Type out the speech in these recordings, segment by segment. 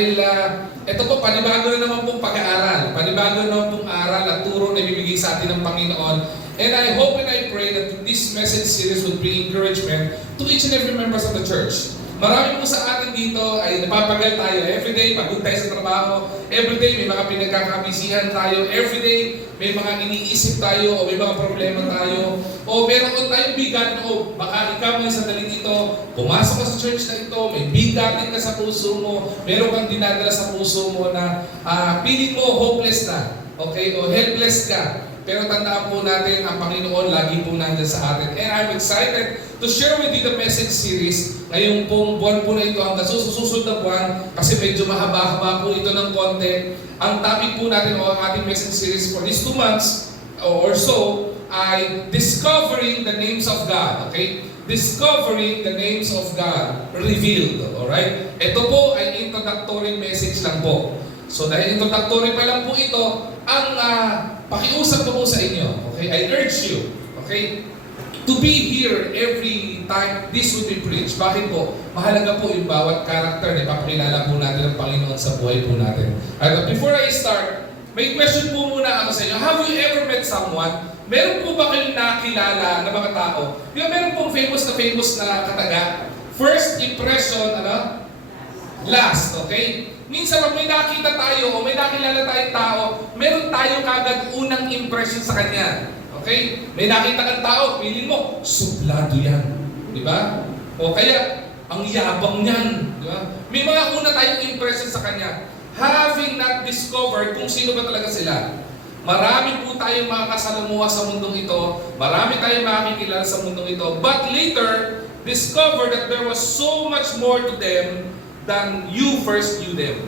Dahil ito po, panibago na naman pong pag-aaral. Panibago na naman pong aral at turo na ibibigay sa atin ng Panginoon. And I hope and I pray that this message series will bring encouragement to each and every members of the church. Marami po sa atin dito ay napapagal tayo. Everyday, pagod tayo sa trabaho. Everyday, may mga pinagkakabisihan tayo. Everyday, may mga iniisip tayo o may mga problema tayo. O meron tayong bigat o baka ikaw ngayon sa daling ito, pumasok ka sa church na ito, may bigatin ka sa puso mo, meron kang dinadala sa puso mo na feeling mo hopeless na. Okay? O helpless ka. Pero tandaan po natin, ang Panginoon lagi po nandyan sa atin. And I'm excited to share with you the message series. Ngayong pong buwan po na ito, hanggang susunod na buwan, kasi medyo mahaba-haba po ito ng konti. Ang topic po natin o ang ating message series for these 2 months or so ay Discovering the Names of God. Okay? Discovering the Names of God Revealed. Alright? Ito po ay introductory message lang po. So dahil introductory pa lang po ito, ang pakiusap ko po sa inyo, okay? I urge you, okay? To be here every time this would be preached. Bakit po? Mahalaga po yung bawat character na ipapakilala po natin ng Panginoon sa buhay po natin. At before I start, may question po muna ako sa inyo. Have you ever met someone? Meron po ba kayong nakilala na mga tao? Yung meron pong famous na kataga. First impression, last, okay? Minsan pag may nakita tayo o may nakilala tayong tao, meron tayo kagad unang impression sa kanya. Okay? May nakita kang tao, feeling mo, suplado yan. Di ba? O kaya, ang yabang niyan. Di ba? May mga una tayong impression sa kanya. Having not discovered kung sino ba talaga sila. Marami po tayong makakasalamuha sa mundong ito. Marami tayong makikilala sa mundong ito. But later, discover that there was so much more to them than you first knew them.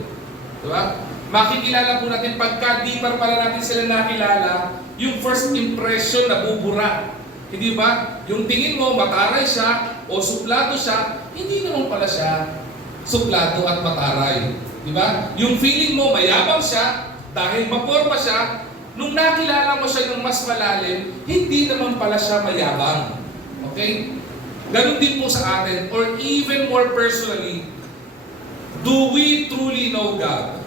Diba? Makikilala po natin pagka di pa pala natin sila nakilala, yung first impression nabubura. Hindi ba? Yung tingin mo mataray siya o suplado siya, hindi naman pala siya suplado at mataray. Diba? Yung feeling mo mayabang siya dahil maporma siya, nung nakilala mo siya ng mas malalim, hindi naman pala siya mayabang. Okay? Ganon din po sa atin, or even more personally, do we truly know God?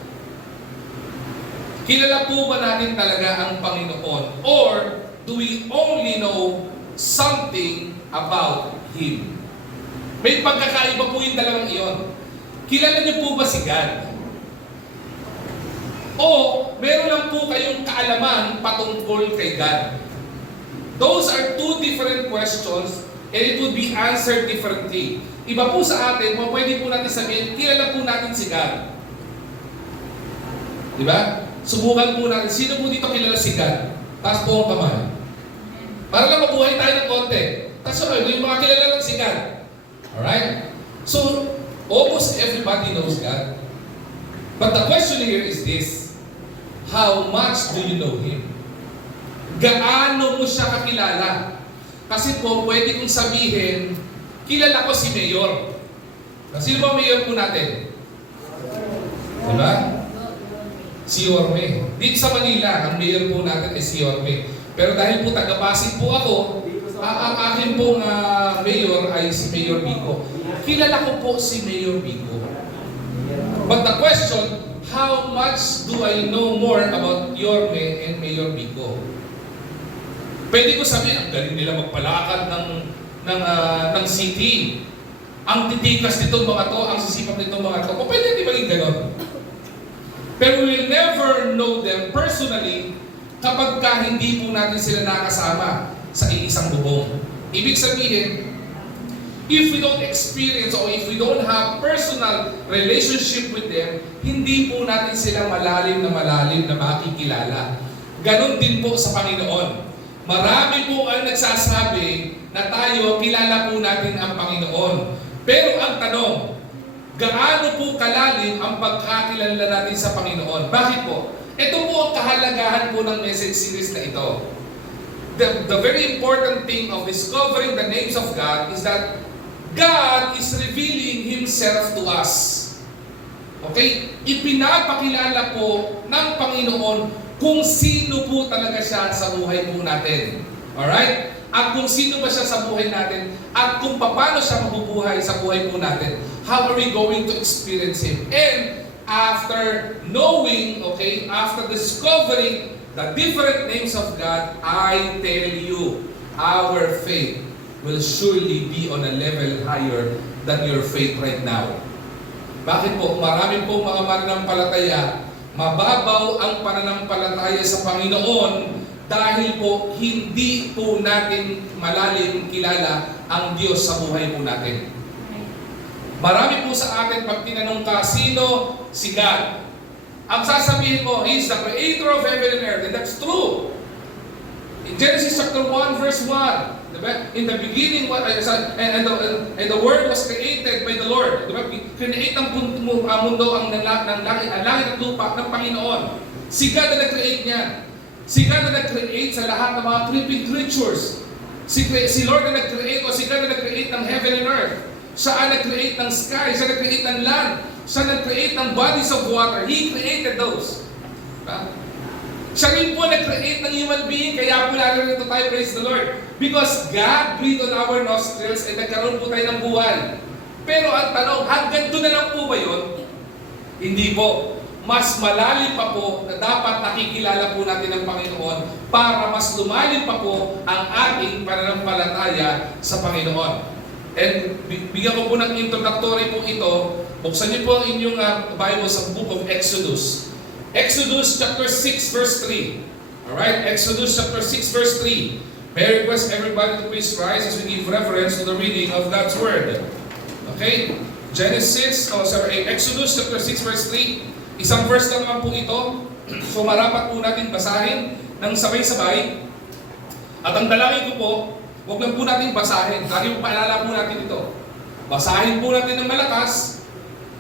Kilala po ba natin talaga ang Panginoon? Or do we only know something about Him? May pagkakaiba po yung dalawang iyon. Kilala niyo po ba si God? O meron lang po kayong kaalaman patungkol kay God? Those are 2 different questions and it would be answered differently. Iba po sa atin, pwede po natin sabihin, kilala po natin si God. Diba? Subukan po natin, sino po dito kilala si God? Taas po ang kamay. Para lang mabuhay tayo ng konti. Taas po, yung mga kilala lang si God. Alright? So, almost everybody knows God. But the question here is this: how much do you know Him? Gaano mo siya kakilala? Kasi po, pwede kong sabihin, kilala ko si Mayor. Sino ba Mayor po natin? Diba? Si Yorme. Dito sa Manila, ang Mayor po natin ay si Yorme. Pero dahil po taga-Pasig po ako, ang akin pong Mayor ay si Mayor Bico. Kilala ko po si Mayor Bico. But the question, how much do I know more about Yorme and Mayor Bico? Pwede ko sabihin, ang galing nila magpalakad ng city. Ang titikas nitong mga to, ang sisipag nitong mga to. O pwede di maging ganon. Pero we'll never know them personally kapag hindi po natin sila nakasama sa iisang bubong. Ibig sabihin, if we don't experience or if we don't have personal relationship with them, hindi po natin sila malalim na makikilala. Ganon din po sa Panginoon. Marami po ang nagsasabi na tayo, kilala po natin ang Panginoon. Pero ang tanong, gaano po kalalim ang pagkakilala natin sa Panginoon? Bakit po? Ito po ang kahalagahan po ng message series na ito. The very important thing of discovering the names of God is that God is revealing Himself to us. Okay? Ipinapakilala po ng Panginoon kung sino po talaga siya sa buhay po natin. Alright? At kung sino ba siya sa buhay natin, at kung paano siya mabubuhay sa buhay po natin. How are we going to experience Him? And after knowing, okay, after discovering the different names of God, I tell you, our faith will surely be on a level higher than your faith right now. Bakit po? Marami po mga mananampalataya, mababaw ang pananampalataya sa Panginoon dahil po hindi po natin malalim kilala ang Diyos sa buhay po natin. Marami po sa atin, pag tinanong ka, sino? Si God. Ang sasabihin mo, He is the creator of heaven and earth. And that's true. In Genesis chapter 1, verse 1, diba? In the beginning, and the Word was created by the Lord. Diba? Create ang mundo, ang langit at lupa ng Panginoon. Si God na nag-create niya. Si God na nag-create sa lahat ng mga creeping creatures. Si Lord na nag-create o si God na nag-create ng heaven and earth. Siya ang nag-create ng sky, siya nag-create ng land, siya nag-create ng bodies of water. He created those. Diba? Siya rin po nag-create ng human being, kaya po narito tayo, praise the Lord. Because God breathed on our nostrils and nagkaroon po tayo ng buhay. Pero ang tanong, hanggang doon na lang po ba yun? Hindi po. Mas malalim pa po na dapat nakikilala po natin ang Panginoon para mas lumalim pa po ang ating pananampalataya sa Panginoon. And bigyan ko po ng introductory po ito. Buksan niyo po ang inyong Bible sa book of Exodus. Exodus chapter 6 verse 3. Alright, Exodus chapter 6 verse 3. May I request everybody to please rise as we give reference to the reading of God's Word. Okay? Exodus chapter 6 verse 3. Isang verse lang naman po ito. So marapat po natin basahin ng sabay-sabay. At ang dalangin ko po, huwag lang po natin basahin. Lagi po paalala po natin ito. Basahin po natin ng malakas.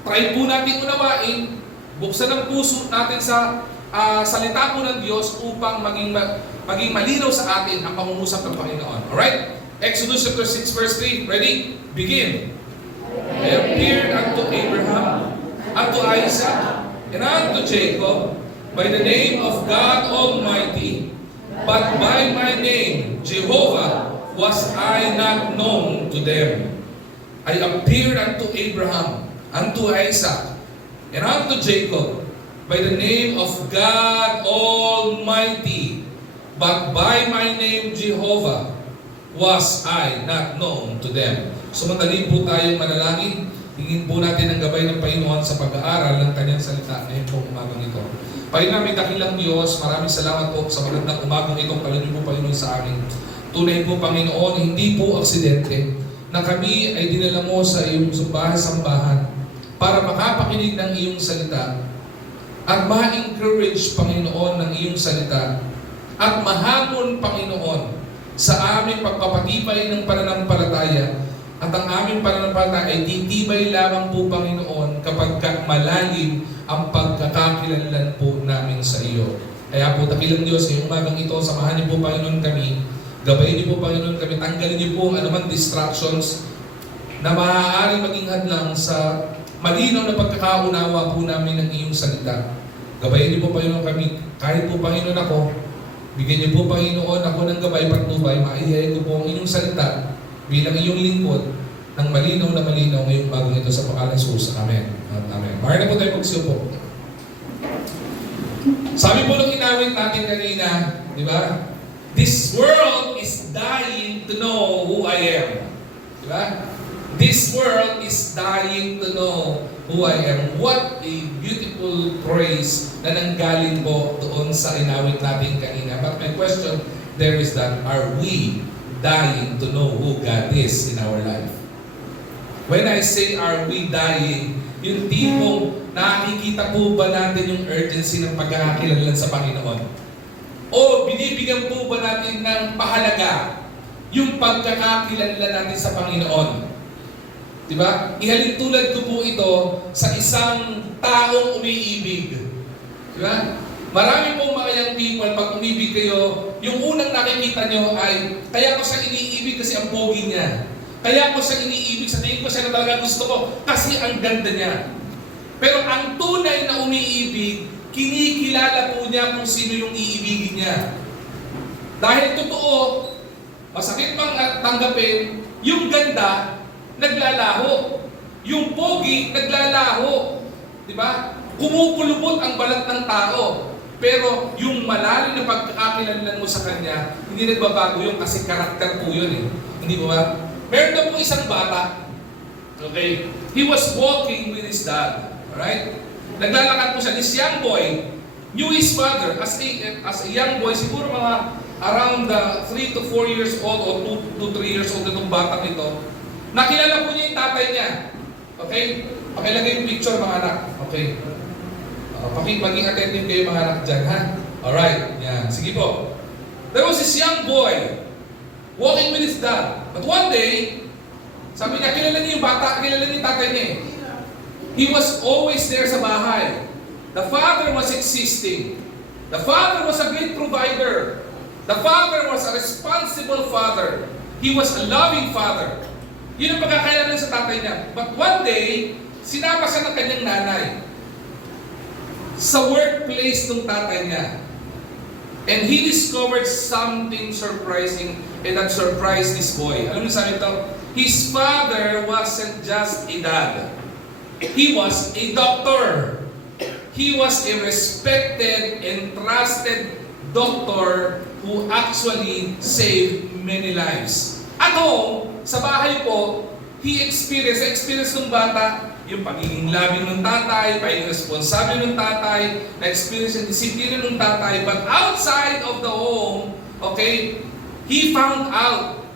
Try po natin unawain. Buksan ang puso natin sa salita po ng Diyos upang maging malinaw sa atin ang pangungusap ng Panginoon. Alright? Exodus chapter 6 verse 3. Ready? Begin. I appeared unto Abraham, unto Isaac, and unto Jacob by the name of God Almighty, but by my name, Jehovah, was I not known to them. I appeared unto Abraham, unto Isaac, and unto Jacob, by the name of God Almighty, but by my name Jehovah, was I not known to them. So madali po tayong manalangin. Hingin po natin ang gabay ng Panginoon sa pag-aaral ng Kanyang salita ngayon po umagang ito. Panginoon, may dakilang Diyos, maraming salamat po sa magandang umagang itong kalunin po Panginoon sa amin. Tunay po, Panginoon, hindi po aksidente na kami ay dinala mo sa iyong sambahan para makapakinig ng iyong salita at ma-encourage, Panginoon, ng iyong salita at mahamon, Panginoon, sa aming pagpapatibay ng pananampalataya at ang aming pananampalataya ay titibay lamang po, Panginoon, kapag malalim ang pagkakakilanlan po namin sa iyo. Kaya po, dakilang Diyos, ngayong umagang ito, samahan niyo po, Panginoon, kami. Gabayin niyo po, Panginoon, kami. Tanggalin niyo po anumang distractions na maaaring maging hadlang sa malinaw na pagkakaunawa po namin ng iyong salita. Gabayin niyo po, Panginoon, kami. Kahit po, Panginoon, ako, bigyan niyo po, Panginoon, ako ng gabay, patnubay, maihayin ko po ang inyong salita bilang iyong lingkod ng malinaw na malinaw ngayong bagong ito sa pangalan ng Jesus. Amen. Amen. Mara na po tayo magsiupo. Sabi po nung inawit natin kanina, di ba? This world is dying to know who I am. Di ba? This world is dying to know who I am. What a beautiful praise na nanggaling po doon sa inawit natin kanina. But my question there is that, are we dying to know who God is in our life? When I say are we dying, yung tipong nakikita po ba natin yung urgency ng pagkakakilanlan sa Panginoon? O binibigyan po ba natin ng pahalaga yung pagkakakilanlan natin sa Panginoon? Diba? Ihalin tulad ko po ito sa isang taong umiibig. Diba? Marami pong mga young people, pag umibig kayo, yung unang nakikita nyo ay, kaya ko siya iniibig kasi ang pogi niya. Kaya ko siya iniibig, sa tingin ko siya na talaga gusto ko kasi ang ganda niya. Pero ang tunay na umiibig, kinikilala po niya kung sino yung iibigin niya. Dahil totoo, masakit mang tanggapin, yung ganda, naglalaho. Yung pogi, naglalaho. Diba? Kumukulubot ang balat ng tao. Pero yung malalim na pagkakakilanlan mo sa Kanya, hindi nagbabago yun kasi karakter po yun eh. Hindi ba? Meron na po isang bata. Okay? He was walking with his dad. Alright? Naglalakad po siya. This young boy knew his father. As a young boy, siguro mga around 3 to 4 years old o 2 to 3 years old itong batang ito. Nakilala po niya yung tatay niya. Okay? Pakilagay yung picture mga anak. Okay? Maging attentive kayo mga anak dyan, ha? Alright, yan. Sige po. There was this young boy walking with his dad. But one day, sabi niya, kilala niya yung bata, kilala niya yung tatay niya. He was always there sa bahay. The father was existing. The father was a great provider. The father was a responsible father. He was a loving father. Yun ang pagkakailangan sa tatay niya. But one day, sinapa siya ng kanyang nanay sa workplace ng tatay niya. And he discovered something surprising and that surprised this boy. Alam niyo sabi ito? His father wasn't just a dad. He was a doctor. He was a respected and trusted doctor who actually saved many lives. At home, sa bahay po, he experienced ng bata yung pagiging labing ng tatay, pagiging responsable ng tatay, na-experience yung disiplina ng tatay, but outside of the home, okay, he found out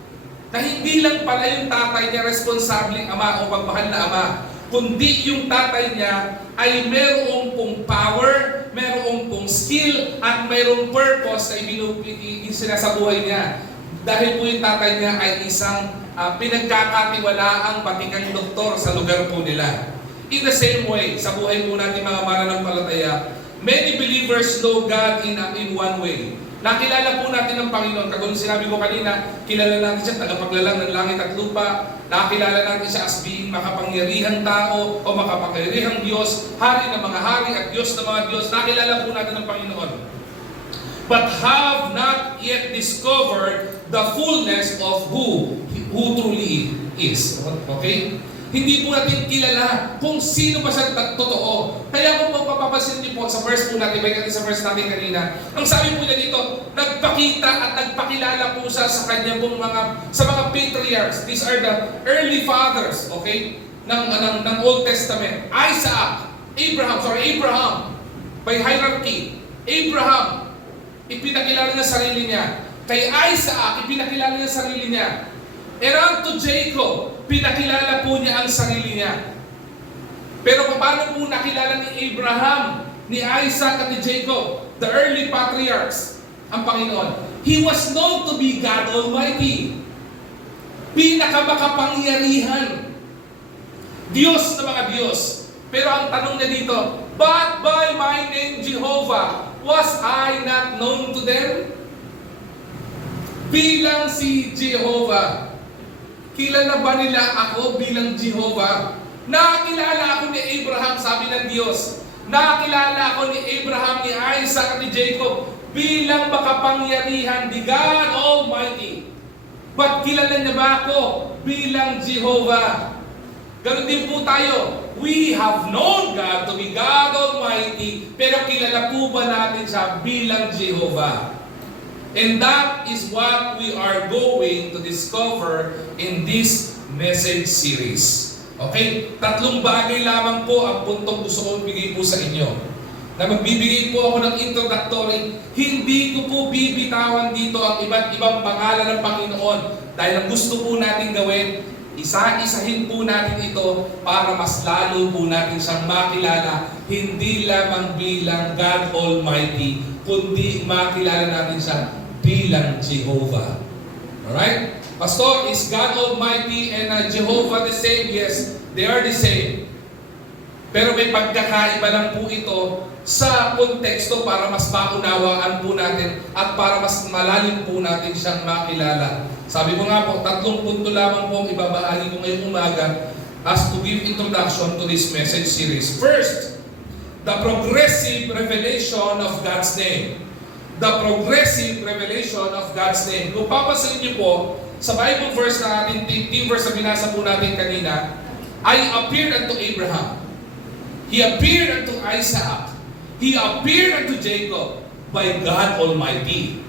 na hindi lang pala yung tatay niya responsabling ama o pagmahal na ama, kundi yung tatay niya ay merong pong power, merong pong skill, at merong purpose na ibinubigay sa buhay niya. Dahil po yung tatay niya ay isang pinagkakatiwalaang batikang doktor sa lugar po nila. In the same way, sa buhay po natin mga mananampalataya, many believers know God in one way. Nakilala po natin ang Panginoon. Kagulong sinabi ko kanina, kilala natin siya tagapaglalang ng langit at lupa. Nakilala natin siya as being makapangyarihang tao o makapangyarihang Diyos, hari ng mga hari at Diyos ng mga Diyos. Nakilala po natin ang Panginoon. But have not yet discovered the fullness of who truly is. Okay? Hindi po natin kilala kung sino ba siya totoo. Kaya kung mapapapansin niyo po sa verse po natin, sa verse natin kanina, ang sabi po niya dito, nagpakita at nagpakilala po siya sa kanya pong sa mga patriarchs. These are the early fathers, okay, ng Old Testament. Abraham, by hierarchy. Abraham, ipinakilala niya sarili niya. Kay Isaac, ipinakilala niya sarili niya. And to Jacob, pinakilala po niya ang sarili niya. Pero paano po nakilala ni Abraham, ni Isaac at ni Jacob, the early patriarchs, ang Panginoon? He was known to be God Almighty. Pinakamakapangyarihan. Diyos na mga Diyos. Pero ang tanong niya dito, but by my name Jehovah, was I not known to them? Bilang si Jehovah, kilala ba nila ako bilang Jehovah? Nakilala ako ni Abraham, sabi ng Diyos. Nakilala ako ni Abraham, ni Isaac at ni Jacob bilang makapangyarihan, the God Almighty. But kilala niya ba ako bilang Jehovah? Ganon din po tayo. We have known God to be God Almighty, pero kilala po ba natin siya bilang Jehovah? And that is what we are going to discover in this message series. Okay? 3 bagay lamang po ang puntong gusto kong bigay po sa inyo. Na magbibigay po ako ng introductory, hindi ko po bibitawan dito ang iba't ibang pangalan ng Panginoon. Dahil ang gusto po natin gawin, isa-isahin po natin ito para mas lalo po natin siyang makilala, hindi lamang bilang God Almighty, kundi makilala natin siya bilang Jehovah. Alright? Pastor, is God Almighty and Jehovah the same? Yes, they are the same. Pero may pagkakaiba lang po ito sa konteksto para mas maunawaan po natin at para mas malalim po natin siyang makilala. Sabi ko nga po, 3 punto lamang po ang ibabahagi ko ngayong umaga as to give introduction to this message series. First, the progressive revelation of God's name. The progressive revelation of God's name. Kung papasahin niyo po, sa Bible verse na ating team verse na binasa po natin kanina, I appeared unto Abraham. He appeared unto Isaac. He appeared unto Jacob by God Almighty.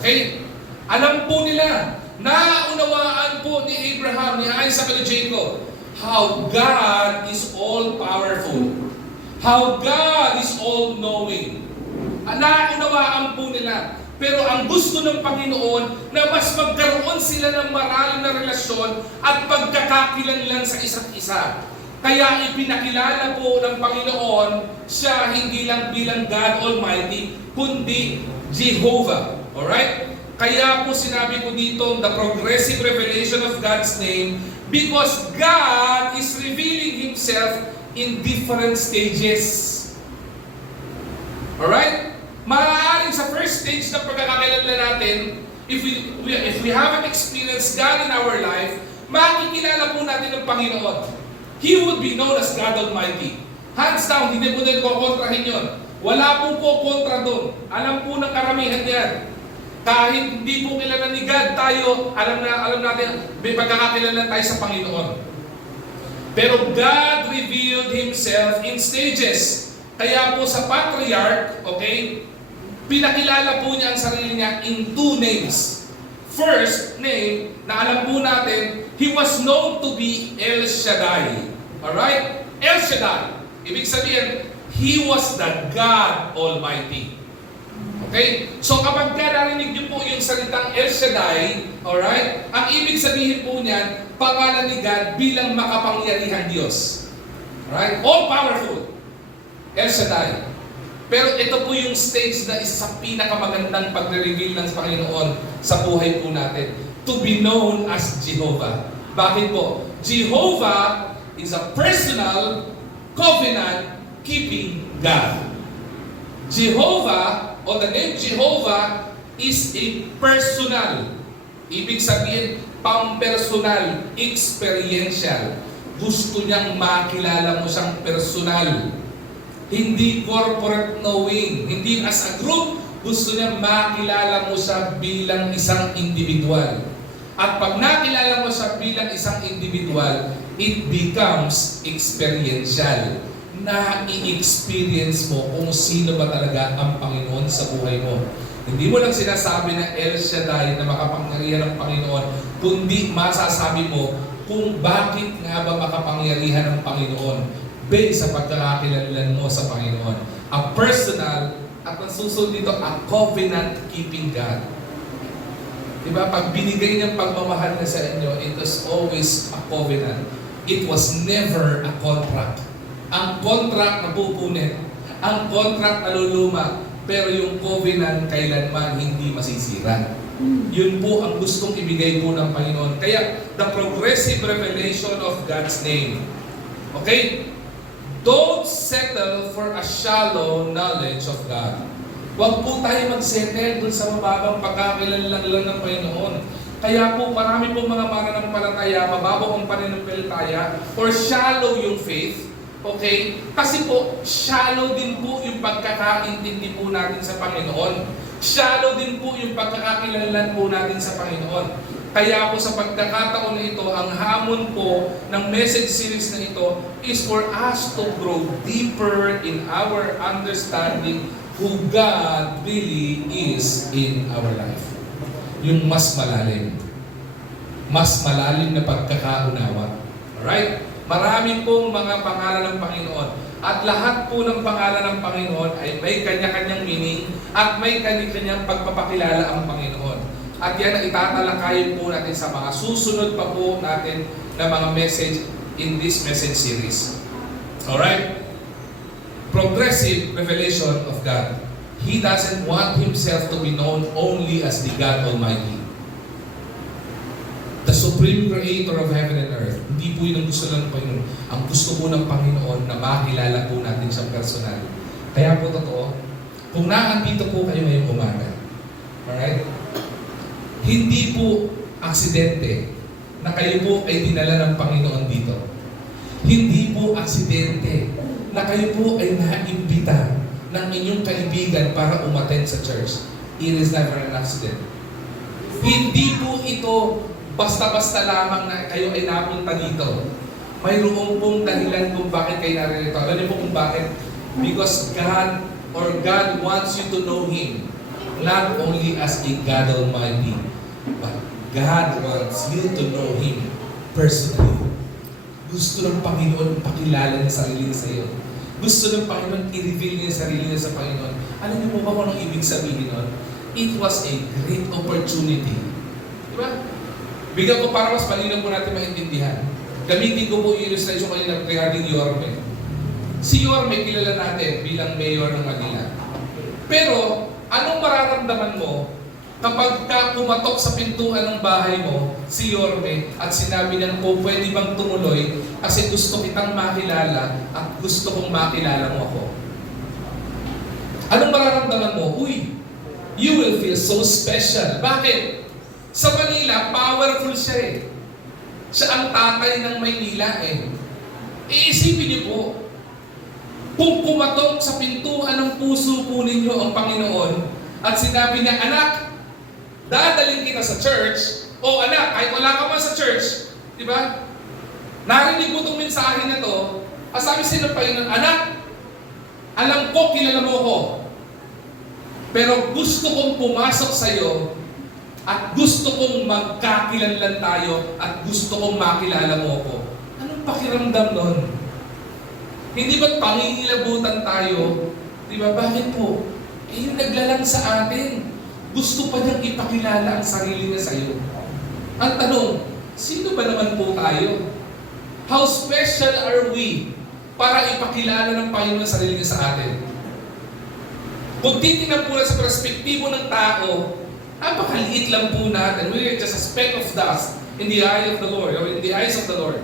Okay? Alam po nila, naunawaan po ni Abraham, ni Isaac, at ni Jacob, how God is all-powerful. How God is all-knowing. Naunawaan po nila. Pero ang gusto ng Panginoon na mas magkaroon sila ng malalim na relasyon at pagkakakilanlan sa isa't isa. Kaya ipinakilala po ng Panginoon siya hindi lang bilang God Almighty, kundi Jehovah. Alright? Kaya po sinabi ko dito, the progressive revelation of God's name, because God is revealing Himself in different stages. Alright? Maaaring sa first stage ng pagkakakilala natin, if we haven't experienced God in our life, makikilala po natin ang Panginoon. He would be known as God Almighty. Hands down, hindi po natin kukontrahin yun. Wala po kontra doon. Alam po ng karamihan yan. Kahit hindi po kilala ni God, tayo, alam natin, may pagkakakilala tayo sa Panginoon. Pero God revealed Himself in stages. Kaya po sa patriarch, okay, pinakilala po niya ang sarili niya in two names. First name, na alam po natin, He was known to be El Shaddai. Alright? El Shaddai. Ibig sabihin, He was the God Almighty. Okay? So kapag narinig niyo po yung salitang El Shaddai, alright, ang ibig sabihin po niyan, pangalan ni God bilang makapangyarihan Diyos. Alright? All-powerful. El Shaddai. Pero ito po yung stage na isa sa pinakamagandang pagre-reveal ng Panginoon sa buhay po natin. To be known as Jehovah. Bakit po? Jehovah is a personal, covenant-keeping God. Jehovah, o the name Jehovah, is a personal. Ibig sabihin, pang-personal, experiential. Gusto niyang makilala mo siyang personal. Hindi corporate knowing. Hindi as a group, gusto niya makilala mo siya bilang isang individual. At pag nakilala mo siya bilang isang individual, it becomes experiential. Na i-experience mo kung sino ba talaga ang Panginoon sa buhay mo. Hindi mo lang sinasabi na El Shaddai na makapangyarihan ng Panginoon, kundi masasabi mo kung bakit nga ba makapangyarihan ng Panginoon based sa pagkakakilanlan mo sa Panginoon. A personal, at ang susunod dito, a covenant-keeping God. Diba? Pag binigay niyang pagmamahal na sa inyo, it was always a covenant. It was never a contract. Ang contract napupunit, ang contract naluluma, pero yung covenant kailanman hindi masisira. Yun po ang gustong ibigay po ng Panginoon. Kaya, the progressive revelation of God's name. Okay? Don't settle for a shallow knowledge of God. Huwag po tayo mag-settle dun sa mababang pagkakilala lang ng Panginoon. Kaya po marami po mga mananampalataya, mababaw ang pananampalataya, or shallow yung faith. Okay? Kasi po, shallow din po yung pagkakaintindi po natin sa Panginoon. Shallow din po yung pagkakakilanlan po natin sa Panginoon. Kaya po sa pagkakataon na ito, ang hamon po ng message series na ito is for us to grow deeper in our understanding who God really is in our life. Yung mas malalim. Mas malalim na pagkakaunawa. Alright? Marami pong mga pangalan ng Panginoon. At lahat po ng pangalan ng Panginoon ay may kanya-kanyang meaning at may kanya-kanyang pagpapakilala ang Panginoon. At yan ang itatalakayin po natin sa mga susunod pa po natin na mga message in this message series. Alright? Progressive revelation of God. He doesn't want Himself to be known only as the God Almighty. The Supreme Creator of heaven and earth. Hindi po yun ang gusto ng Panginoon. Ang gusto po ng Panginoon na makilala po natin siyang personal. Kaya po totoo, kung naandito po kayo ngayong umaga, alright? Hindi po aksidente na kayo po ay dinala ng Panginoon dito. Hindi po aksidente na kayo po ay naimbita ng inyong kaibigan para umattend sa church. It is never an accident. Hindi po ito basta-basta lamang na kayo ay napunta dito. mayroon pong dahilan kung bakit kayo naririto. Alam niyo po kung bakit? Because God wants you to know Him. Not only as a God Almighty, but God wants you to know Him personally. Gusto ng Panginoon pakilala niya sarili niya sa iyo. Gusto ng Panginoon i-reveal niya sarili niya sa Panginoon. Alam niyo po ba kung anong ibig sabihin nun? It was a great opportunity. Diba? Bigyan ko para mas malinaw po natin maintindihan. Gamitin ko po yung illustration kanina regarding Yorme. Si Yorme, kilala natin bilang mayor ng Manila. Pero, anong mararamdaman mo kapag ka pumatok sa pintuan ng bahay mo, si Yorme, at sinabi niya po, pwede bang tumuloy kasi gusto kitang makilala at gusto kong makilala mo ako. Anong mararamdaman mo? Uy, you will feel so special. Bakit? Sa Manila, powerful siya eh. Siya ang tatay ng Maynila eh. Iisipin niyo po, kung pumatok sa pintuan ng puso po ninyo ang Panginoon at sinabi niya, anak, dadalhin kita sa church, o anak, kahit wala ka man sa church, di ba? Narinig mo itong mensahe na to, sabi sila pa yun, anak, alam ko, kilala mo ko, pero gusto kong pumasok sa iyo at gusto kong magkakilanlan tayo at gusto kong makilala mo ko. Anong pakiramdam nun? Hindi ba't pangingilabutan tayo? Di ba? Bakit po? Yung naglalang sa atin. Gusto pa niyang ipakilala ang sarili niya sa iyo. Ang tanong, sino ba naman po tayo? How special are we para ipakilala ng Panginoon ang sarili niya sa atin? Kung titingnan po na sa perspektibo ng tao, napakaliit lang po natin. We're just a speck of dust in the eye of the Lord, or in the eyes of the Lord.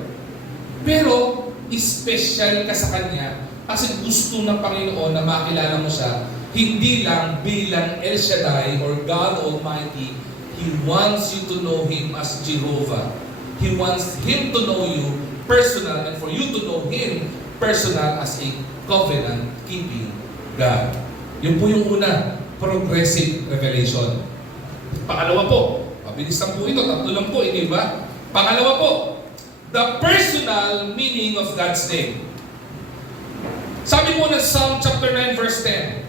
Pero, special ka sa Kanya kasi gusto ng Panginoon na makilala mo siya, hindi lang bilang El Shaddai or God Almighty. He wants you to know Him as Jehovah. He wants Him to know you personal and for you to know Him personal as a covenant-keeping God. Yun po yung una, progressive revelation. Pangalawa po, mabilis lang po ito, tatlo lang po, hindi ba? Pangalawa po, the personal meaning of God's name. Sabi po ng Psalm chapter 9 verse 10,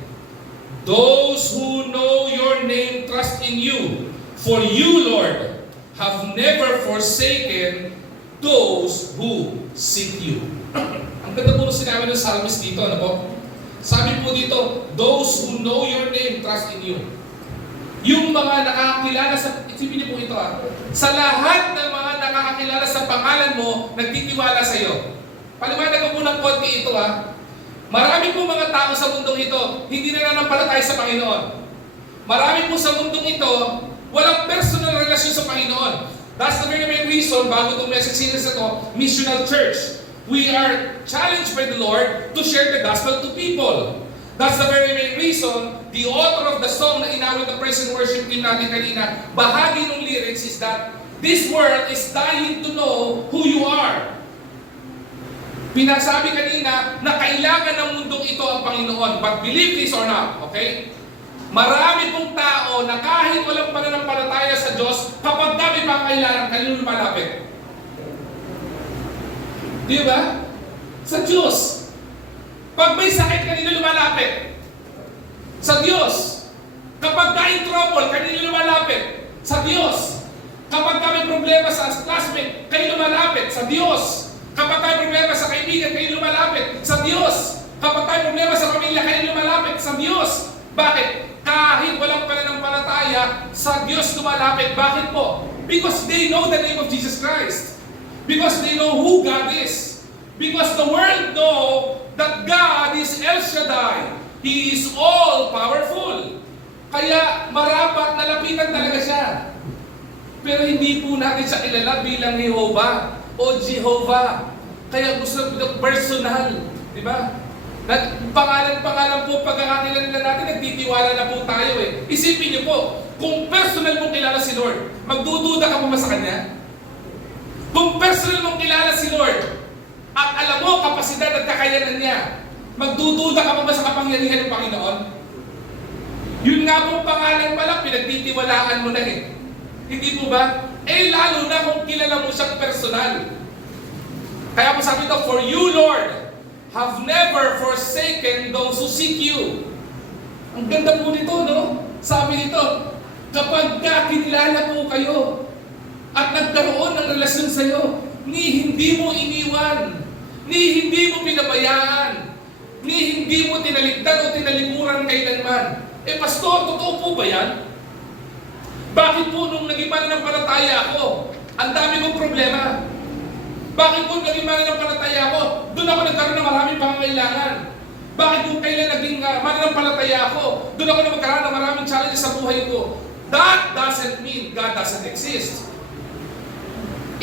those who know your name trust in you, for you, Lord, have never forsaken those who seek you. Ang ganda po sinabi ng psalmist dito, ano po? Sabi po dito, those who know your name trust in you. Yung mga nakakakilala sa, isipin niyo po ito sa lahat ng mga nakakakilala sa pangalan mo, nagtitiwala sa iyo. Paliwanag ko po ng konti ito Marami po mga tao sa mundong ito, hindi na nanampalataya sa Panginoon. Marami po sa mundong ito, walang personal relasyon sa Panginoon. That's the very main reason, bago itong message series na ito, missional church. We are challenged by the Lord to share the gospel to people. That's the very main reason, the author of the song na inawit the praise and worship team natin kanina, bahagi ng lyrics is that this world is dying to know who you are. Pinasabi kanina na kailangan ng mundong ito ang Panginoon. But believe this or not, okay? Marami pong tao na kahit walang pananampalataya sa Diyos, kapag dami pang kailangan, kanino lumalapit? Di ba? Sa Diyos. Pag may sakit, kanino lumalapit? Sa Diyos. Kapag ka-in trouble, kanino lumalapit? Sa Diyos. Kapag ka may problema sa classmate, kayo lumalapit? Sa Diyos. Kapag tayo problema sa kaibigan, kayo lumalapit sa Diyos. Kapag tayo problema sa pamilya, kayo lumalapit sa Diyos. Bakit? Kahit walang pananampalataya, sa Diyos lumalapit. Bakit po? Because they know the name of Jesus Christ. Because they know who God is. Because the world know that God is El Shaddai. He is all-powerful. Kaya marapat na lapitan talaga siya. Pero hindi po natin siya kilala bilang Jehovah o Jehovah. Kaya gusto ng personal, di ba? Pangalan po, pagkakakilala natin, nagtitiwala na po tayo eh. Isipin niyo po, kung personal mong kilala si Lord, magdududa ka pa ba sa Kanya? Kung personal mong kilala si Lord, at alam mo kapasidad at kakayanan niya, magdududa ka pa ba sa kapangyarihan ng Panginoon? Yun nga pong pangalan pa lang, pinagtitiwalaan mo na eh. Hindi po ba? Eh lalo na kung kilala mo siyang personal. Kaya po sabi ito, for you, Lord, have never forsaken those who seek you. Ang ganda po nito, no? Sabi nito, kapag kinilala po kayo at nagkaroon ng relasyon sa iyo, ni hindi mo iniwan, ni hindi mo pinabayaan, ni hindi mo tinaligtan o tinalikuran kailanman. Pastor, totoo po ba yan? Bakit po nung naging mananampalataya ako, ang dami kong problema? Bakit po naging mananampalataya ako, doon ako nagkaroon ng maraming pangangailangan? Bakit kung kailan naging mananampalataya ako, doon ako na magkaroon ng maraming challenges sa buhay ko? That doesn't mean God doesn't exist.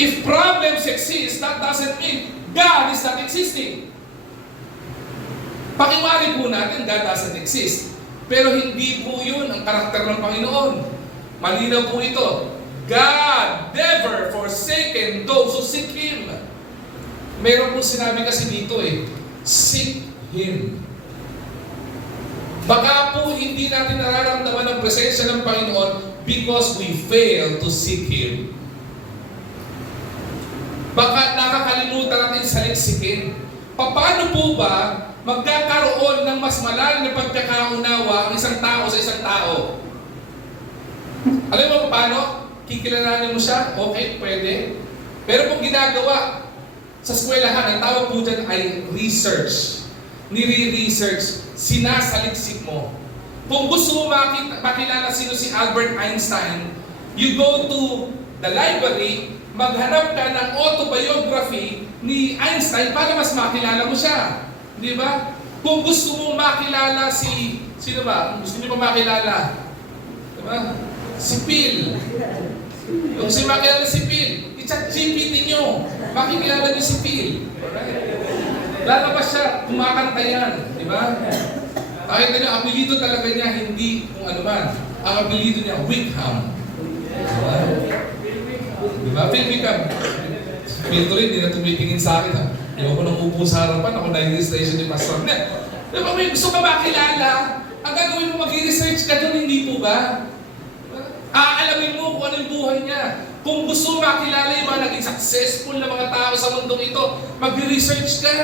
If problems exist, that doesn't mean God is not existing. Pakiwari po natin, God doesn't exist. Pero hindi po yun ang karakter ng Panginoon. Malinaw po ito. God never forsaken those who seek Him. Meron po sinabi kasi dito seek Him. Baka po hindi natin nararamdaman ang presensya ng Panginoon because we fail to seek Him. Baka nakakalimutan natin saliksikin. Paano po ba magkakaroon ng mas malalim na pagkakaunawa ang isang tao sa isang tao? Alam mo paano? Kikilalanin mo siya? Okay, pwede. Pero kung ginagawa sa eskwelahan, ang tawag po dyan ay research. Nire-research, sinasaliksik mo. Kung gusto mo makilala sino si Albert Einstein, you go to the library, maghanap ka ng autobiography ni Einstein para mas makilala mo siya. Di ba? Kung gusto mo makilala sino ba? Kung gusto niyo pa makilala, di ba? Si Phil. Kung gusto niyo makilala si Phil, i-chat GPT nyo. Makikilala niyo si Phil. Alright? Lalabas siya, kumakanta yan. Di ba? Pakita niyo, apelido talaga niya, hindi kung ano man. Ang apelido niya, Wickham. Di ba? Phil Wickham. Phil rin, hindi na tumitingin sa akin. Di ba ko nang upo sa harapan, ako na-registration ni Pastor Net. Di ba, may gusto ka makilala? Ang gagawin mo, mag-research ka doon, hindi po ba? Aalamin mo kung ano yung buhay niya. Kung gusto makilala yung mga naging successful na mga tao sa mundong ito, mag-research ka.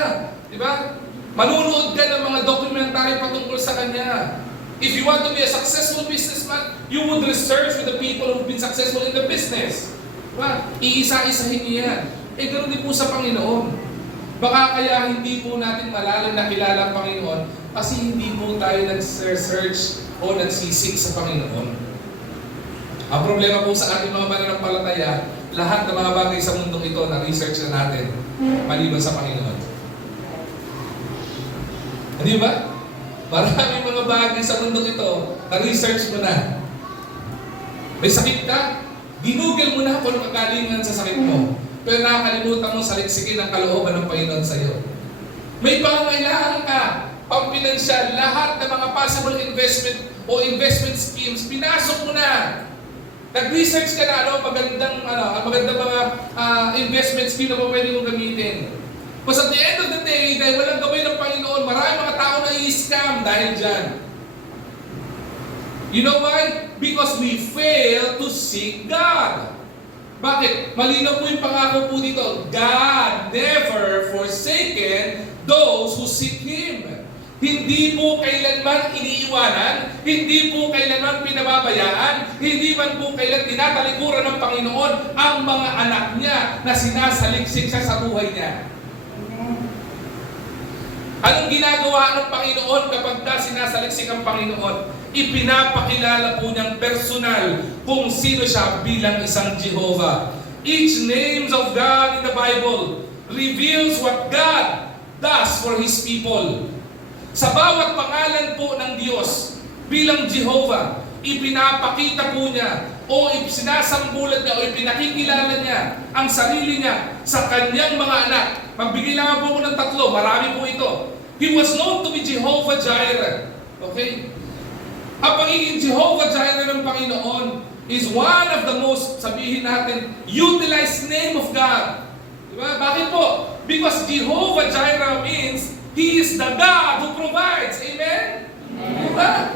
Di ba? Manunood ka ng mga documentary patungkol sa kanya. If you want to be a successful businessman, you would research with the people who've been successful in the business. Diba? Iisa-isahin niya yan. Ganoon din po sa Panginoon. Baka kaya hindi po natin malalim na kilala ang Panginoon kasi hindi po tayo nag-search o nagsisik sa Panginoon. Ang problema po sa ating mga mananampalataya, lahat ng mga bagay sa mundong ito na research na natin maliban sa Panginoon. Hindi ba? Maraming mga bagay sa mundong ito na research mo na. May sakit ka, ginugel mo na kung ano kagalingan sa sakit mo. Pero nakakalimutan mo saliksikin ang kalooban ng Panginoon sa iyo. May pangangailangan ka, pang-pinansyal, lahat ng mga possible investment o investment schemes, pinasok mo na. Nag-research ka na magandang mga investment scheme na pwede mong gamitin. Because at the end of the day, dahil walang gawin ng Panginoon, maraming mga tao na i-scam dahil dyan. You know why? Because we fail to seek God. Bakit? Malinaw po yung pangako po dito. God never forsaken those who seek Him. Hindi po kailanman iniiwanan, hindi po kailanman pinababayaan, hindi man po kailan tinatalikuran ng Panginoon ang mga anak niya na sinasaliksik siya sa buhay niya. Anong ginagawa ng Panginoon kapag sinasaliksik ang Panginoon? Ipinapakilala po niyang personal kung sino siya bilang isang Jehovah. Each names of God in the Bible reveals what God does for His people. Sa bawat pangalan po ng Diyos bilang Jehovah, ipinapakita po niya o sinasambulan niya o ipinakikilala niya ang sarili niya sa kanyang mga anak. Magbigay lang po ko ng tatlo, marami po ito. He was known to be Jehovah Jireh. Okay? Ang pagiging Jehovah Jireh ng Panginoon is one of the most, sabihin natin, utilized name of God. Diba? Bakit po? Because Jehovah Jireh means He is the God who provides. Amen? Diba?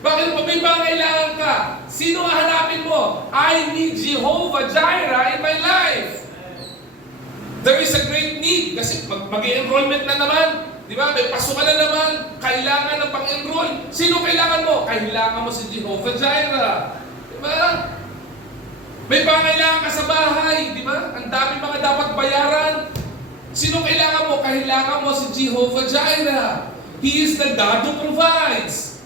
Bakit po may pangailangan ka? Sino ang hanapin mo? I need Jehovah Jireh in my life. There is a great need kasi mag-enrollment na naman. Di ba? May pasukan na naman. Kailangan ng pang-enroll. Sino kailangan mo? Kailangan mo si Jehovah Jireh. Di ba? May pangailangan ka sa bahay. Di ba? Ang dami mga dapat bayaran. Sino kailangan mo? Kailangan mo si Jehovah Jireh. He is the God who provides.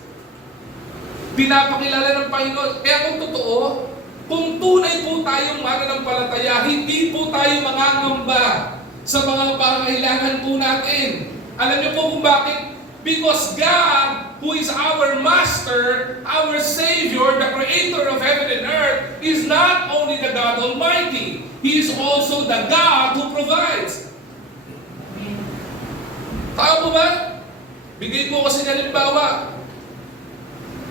Pinapakilala ng Panginoon. Kaya kung totoo, kung tunay po tayong mananampalataya, hindi po tayo mangangamba sa mga pangailangan po natin. Alam niyo po kung bakit? Because God, who is our Master, our Savior, the Creator of heaven and earth, is not only the God Almighty, He is also the God who provides. Tao po ba? Bigay po kasi ng halimbawa.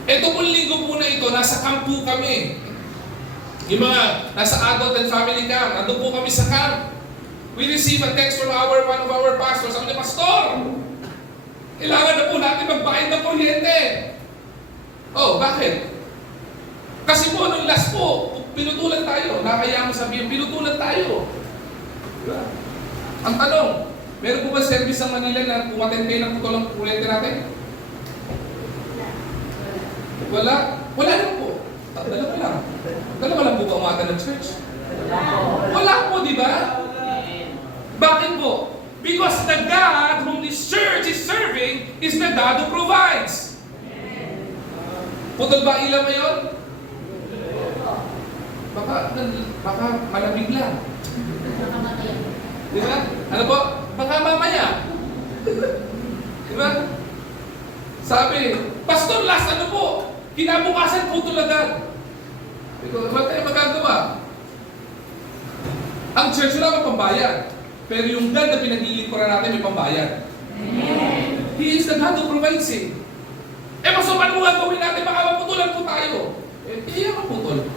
Ito pong linggo po na ito, nasa camp po kami. Yung mga nasa adult and family camp, nandun po kami sa camp. We receive a text from one of our pastors. Sabi niya, Pastor, kailangan na po natin magbayad ng kuryente. Oh, bakit? Kasi po, nung last po, pinutulan tayo. Nakaya mo sabihin, pinutulan tayo. Diba? Ang tanong, meron po ba service sa Manila na pumaten kayo ng putol ng kuryente natin? Wala? Wala na po. Dalawa lang. Dalawa lang po ba umatan ng church? Wala po, di ba? Bakit po? Because the God whom this church is serving is the God who provides. Putol ba ilaw ngayon? Baka malamig lang. Di ba? Ano po? Baka mamaya. Di ba? Sabi, Pastor, last ano po? Kinabukasan putol agad. Wala tayo magagawa. Ang church wala may pambayad. Pero yung God na pinag-iilikuran natin may pambayad. He is the God who provides it. Pastor, paano mo gagawin natin? Baka maputulan po tayo. Iya maputol.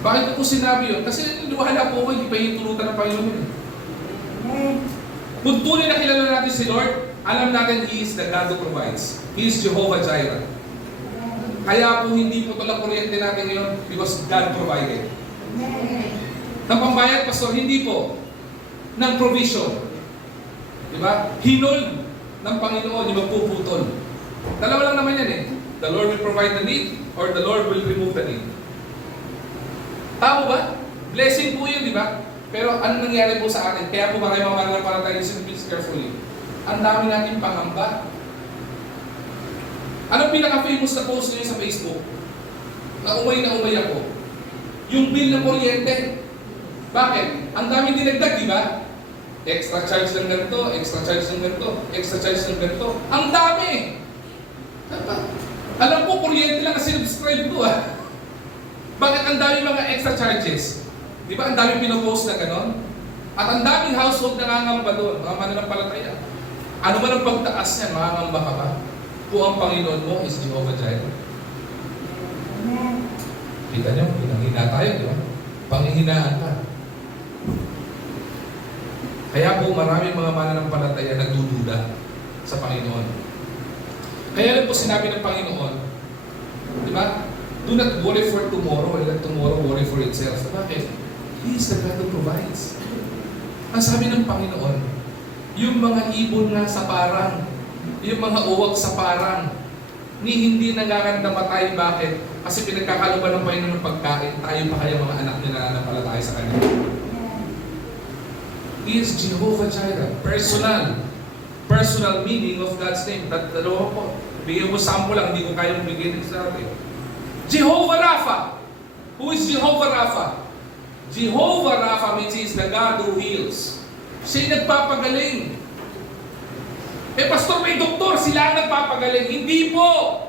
Bakit ko po sinabi yun? Kasi niwala po ako, hindi pa yung tulutan ng Panginoon. Kung tunay na kilala natin si Lord, alam natin He is the God who provides. He is Jehovah Jireh. Kaya po hindi po lang kuryente natin ngayon because God provided. Ng pambayad, Pastor, hindi po. Ng provision. Diba? Hinold ng Panginoon, yung magpuputol. Dalawa lang naman yan eh. The Lord will provide the need or the Lord will remove the need. Tao ba? Blessing po yun, di ba? Pero ano nangyari po sa atin? Kaya po marami mga mananampalataya, listen please carefully. Ang dami natin pangamba. Anong pinaka-famous na post niyo sa Facebook? Na umay ako. Yung bill ng kuryente. Bakit? Ang dami dinagdag, di ba? Extra charge ng ganito, extra charge ng ganito, extra charge ng ganito. Ang dami! Alam ko, kuryente lang na sinubscribe ko ah. Bakit ang dami mga extra charges? Di ba ang dami pinopost na ganon? At ang daming household na nangangamba doon, mga mananampalataya. Ano man ang pagtaas niya, makangamba ka ba? Kung ang Panginoon mo is Jehovah Jireh. Kita niyo, pinanghina tayo, di ba? Panghihinaan ka. Kaya po maraming mga mananampalataya nagdududa sa Panginoon. Kaya rin po sinabi ng Panginoon, di ba? Do not worry for tomorrow, and let tomorrow worry for itself. Bakit? He is the God who provides. Ang sabi ng Panginoon, yung mga ibon nga sa parang, yung mga uwak sa parang, ni hindi nangangandamatay. Bakit? Kasi pinagkakaluban ng Panginoon ng pagkain, tayo pa kaya mga anak niya na nananampalataya sa Kanya. He is Jehovah Jireh. Personal meaning of God's name. Dalawa po. Bigyan mo sample lang, hindi ko kayang bigyan sa atin. Jehovah Rapha. Who is Jehovah Rapha? Jehovah Rapha means He is the God who heals. Siya'y nagpapagaling. Pastor, may doktor, sila ang nagpapagaling. Hindi po.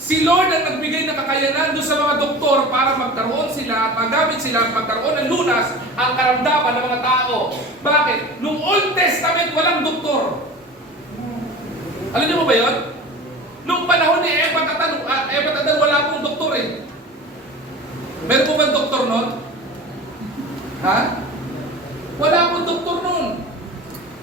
Si Lord ang nagbigay ng kakayanan doon sa mga doktor para magkaroon sila, magamit sila, magkaroon ng lunas ang karamdaman ng mga tao. Bakit? Nung Old Testament, walang doktor. Alam niyo mo ba yun? Nung panahon ni Eva at Adan, wala pong doktor eh. Meron po ba doktor nun? Ha? Wala pong doktor nun.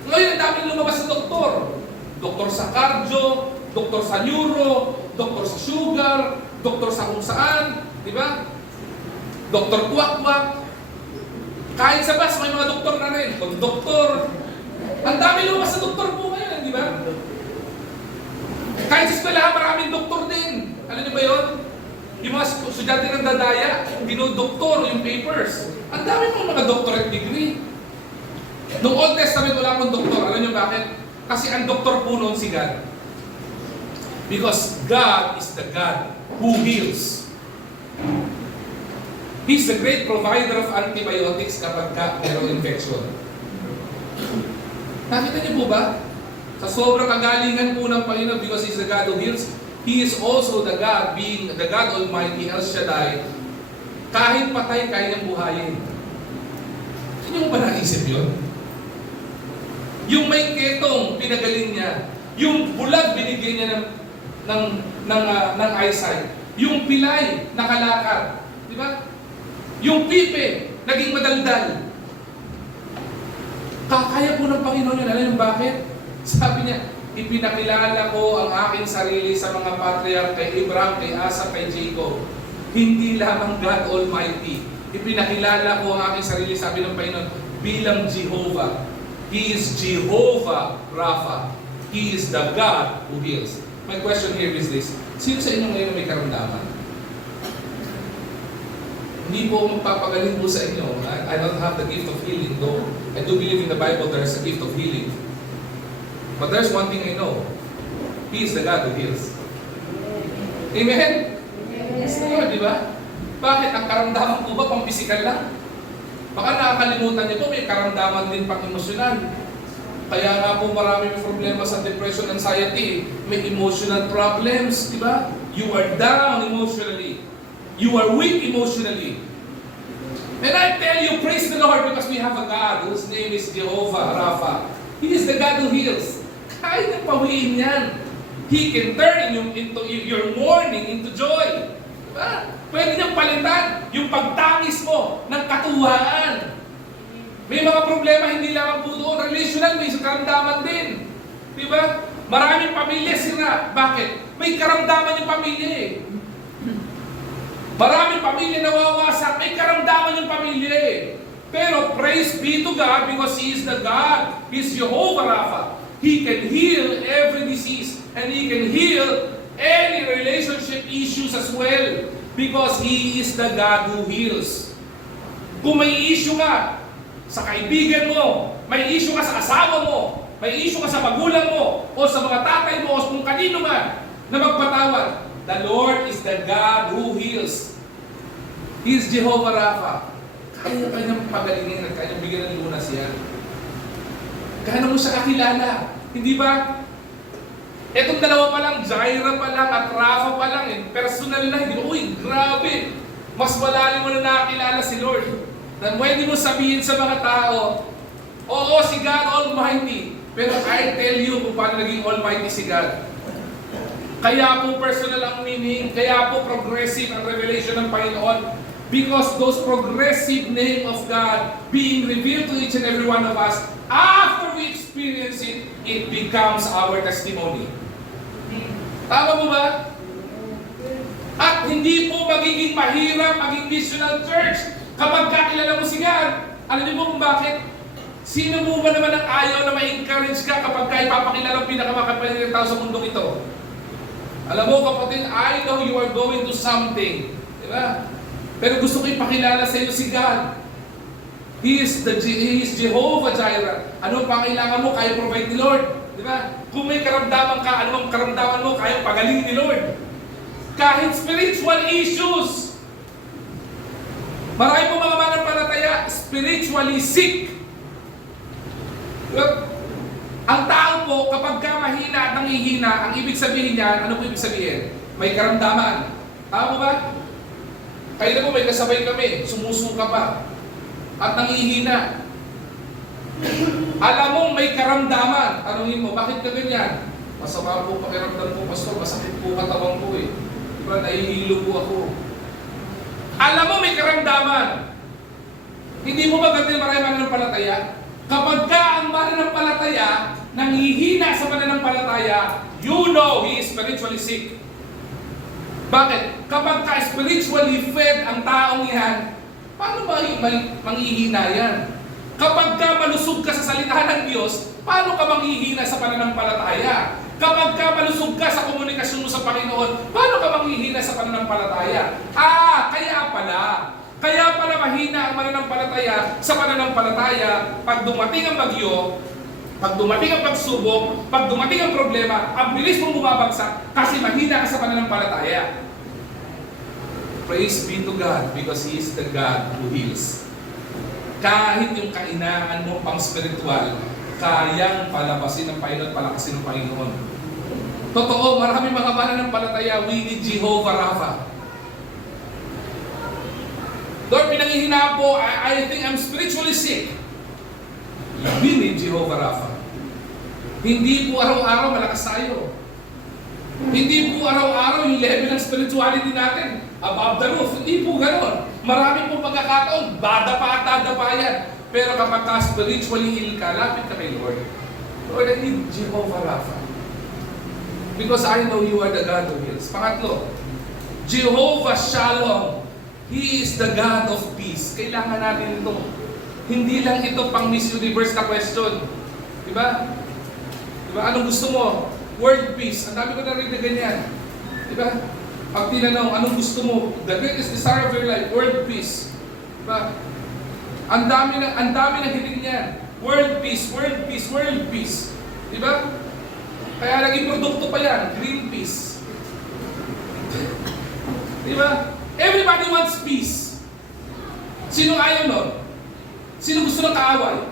Ngayon, ang daming lumabas sa doktor. Doktor sa cardio, doktor sa neuro, doktor sa sugar, doktor sa kung saan, di ba? Doktor kwak-kwak. Kahit sa bus, may mga doktor na rin. Doktor. Ang dami lumabas na doktor po ngayon, di ba? Kahit sa eskwelahan, maraming doktor din. Alam niyo ba yun? Yung mga estudyante ng dadaya, dinodoktor yung papers. Ang dami mga doctorate degree. Noong Old Testament, wala akong doktor. Alam niyo bakit? Kasi ang doktor po noon si God. Because God is the God who heals. He's the great provider of antibiotics kapag mayroong infection. Nakita niyo po ba? Sa sobrang kagalingan po ng Panginoon, because He's the God who heals, He is also the God, being the God Almighty, El Shaddai. Kahit patay, kaya niyang buhayin. Hindi mo ba naisip yun? Yung may ketong, pinagaling niya. Yung bulag, binigyan niya ng eyesight. Yung pilay, nakalakad. Di ba? Yung pipe, naging madaldal. Kakaya po ng Panginoon yun. Alam niyo bakit? Sabi niya, ipinakilala ko ang aking sarili sa mga patriarch, kay Abraham, kay Isaac, kay Jacob. Hindi lamang God Almighty. Ipinakilala ko ang aking sarili, sabi ng Panginoon, bilang Jehovah. He is Jehovah Rapha. He is the God who heals. My question here is this. Sino sa inyo ngayon may karamdaman? Hindi po magpapagaling po sa inyo. I don't have the gift of healing, though I do believe in the Bible there's a gift of healing. But there's one thing I know. He is the God who heals. Amen? Yes, Lord, di ba? Bakit? Ang karamdaman po ba pang physical lang? Baka nakakalimutan niyo po, may karamdaman din pang emosyonal. Kaya nga po maraming problema sa depression, anxiety. May emotional problems, di ba? You are down emotionally. You are weak emotionally. And I tell you, praise the Lord, because we have a God whose name is Jehovah Rapha. He is the God who heals. Kaya nang pawiin yan. He can turn your mourning into joy. Diba? Pwede niyang palitan yung pagtangis mo ng katuwaan. May mga problema hindi lamang po doon. Relational, may karamdaman din. Diba? Maraming pamilya sira. Bakit? May karamdaman yung pamilya eh. Maraming pamilya nawawasak, may karamdaman yung pamilya eh. Pero praise be to God because He is the God. He is Jehovah Rapha. He can heal every disease and He can heal any relationship issues as well because He is the God who heals. Kung may issue ka sa kaibigan mo, may issue ka sa asawa mo, may issue ka sa magulang mo, o sa mga tatay mo, o kung kanino man na magpatawad, the Lord is the God who heals. He is Jehovah Rapha. Kaya pa niyang pagalingin at kaya niyang bigyan ng lunas yan. Gaano mo siya kakilala? Hindi ba? Etong dalawa pa lang, Jaira pa lang at Rapha pa lang, personal na, hindi ba? Uy, grabe! Mas malalim mo na nakakilala si Lord. Na pwede mo sabihin sa mga tao, oo, si God Almighty. Pero I tell you kung paano naging Almighty si God. Kaya po personal ang meaning, kaya po progressive ang revelation ng Panginoon. Because those progressive name of God being revealed to each and every one of us, after we experience it, it becomes our testimony. Tama mo ba? At hindi po magiging mahirap maging missional church kapag kakilala mo si God. Alam niyo po kung bakit? Sino mo ba naman ang ayaw na ma-encourage ka kapag ka ipapakilala ang pinakamakapalit ng tao sa mundong ito? Alam mo kapatid, I know you are going to something. Diba? Pero gusto ko ipakilala sa iyo si God. He is Jehovah Jireh. Ano pa kailangan mo, kaya provide ni Lord. Diba? Kung may karamdaman ka, anong karamdaman mo, kaya pagaling ni Lord. Kahit spiritual issues. Marami po mga mananampalataya, spiritually sick. Diba? Ang tao po, kapag ka mahina at nangihina, ang ibig sabihin niyan, ano po ibig sabihin? May karamdaman. Tama mo ba? Kaya na po may kasabay kami, sumusuka pa. At nangihina. Alam mo, may karamdaman. Tanungin mo, bakit ka ganyan? Masama po pakiramdam ko, pastor, masakit po katawan ko eh. Diba, nahihilo po ako. Alam mo, may karamdaman. Hindi mo ba ganyan marami mananampalataya? Kapag ka ang mananampalataya nanghihina sa pananampalataya, you know he is spiritually sick. Bakit? Kapag ka spiritually fed ang taong yan, paano manghihina yan? Kapag ka malusog ka sa salita ng Diyos, paano ka manghihina sa pananampalataya? Kapag ka malusog ka sa komunikasyon mo sa Panginoon, paano ka manghihina sa pananampalataya? Kaya pala mahina ang mananampalataya sa pananampalataya pag dumating ang bagyo, pag dumating ang pagsubok, pag dumating ang problema, ang bilis mong bumabagsak kasi mahina ka sa pananampalataya. Praise be to God because He is the God who heals. Kahit yung kainaan mo pang spiritual, kayang palabasin ng Panginoon, palakasin ng Panginoon. Totoo, maraming mga mananampalataya, we need Jehovah Rapha. Lord, pinanghihinaan po, I think I'm spiritually sick. We need Jehovah Rapha. Hindi po araw-araw malakas tayo. Hindi po araw-araw yung level ng spirituality natin above the roof. Hindi po gano'n. Marami po pagkakataon, dadapa at dadapa yan. Pero kapag ka spiritually ill ka, lapit ka kay Lord. Lord, I need Jehovah Rapha. Because I know you are the God who heals. Pangatlo, Jehovah Shalom. He is the God of peace. Kailangan natin ito. Hindi lang ito pang Miss Universe na question. Diba? Diba? Anong gusto mo? World peace. Ang dami ko narinig na ganyan. Diba? Pag tinanong, anong gusto mo? The greatest desire of your life, world peace. Diba? Ang dami na hiling niyan. World peace, world peace, world peace. Diba? Kaya naging produkto pa yan, green peace. Diba? Everybody wants peace. Sino ayaw nun? Sino gusto ng kaaway?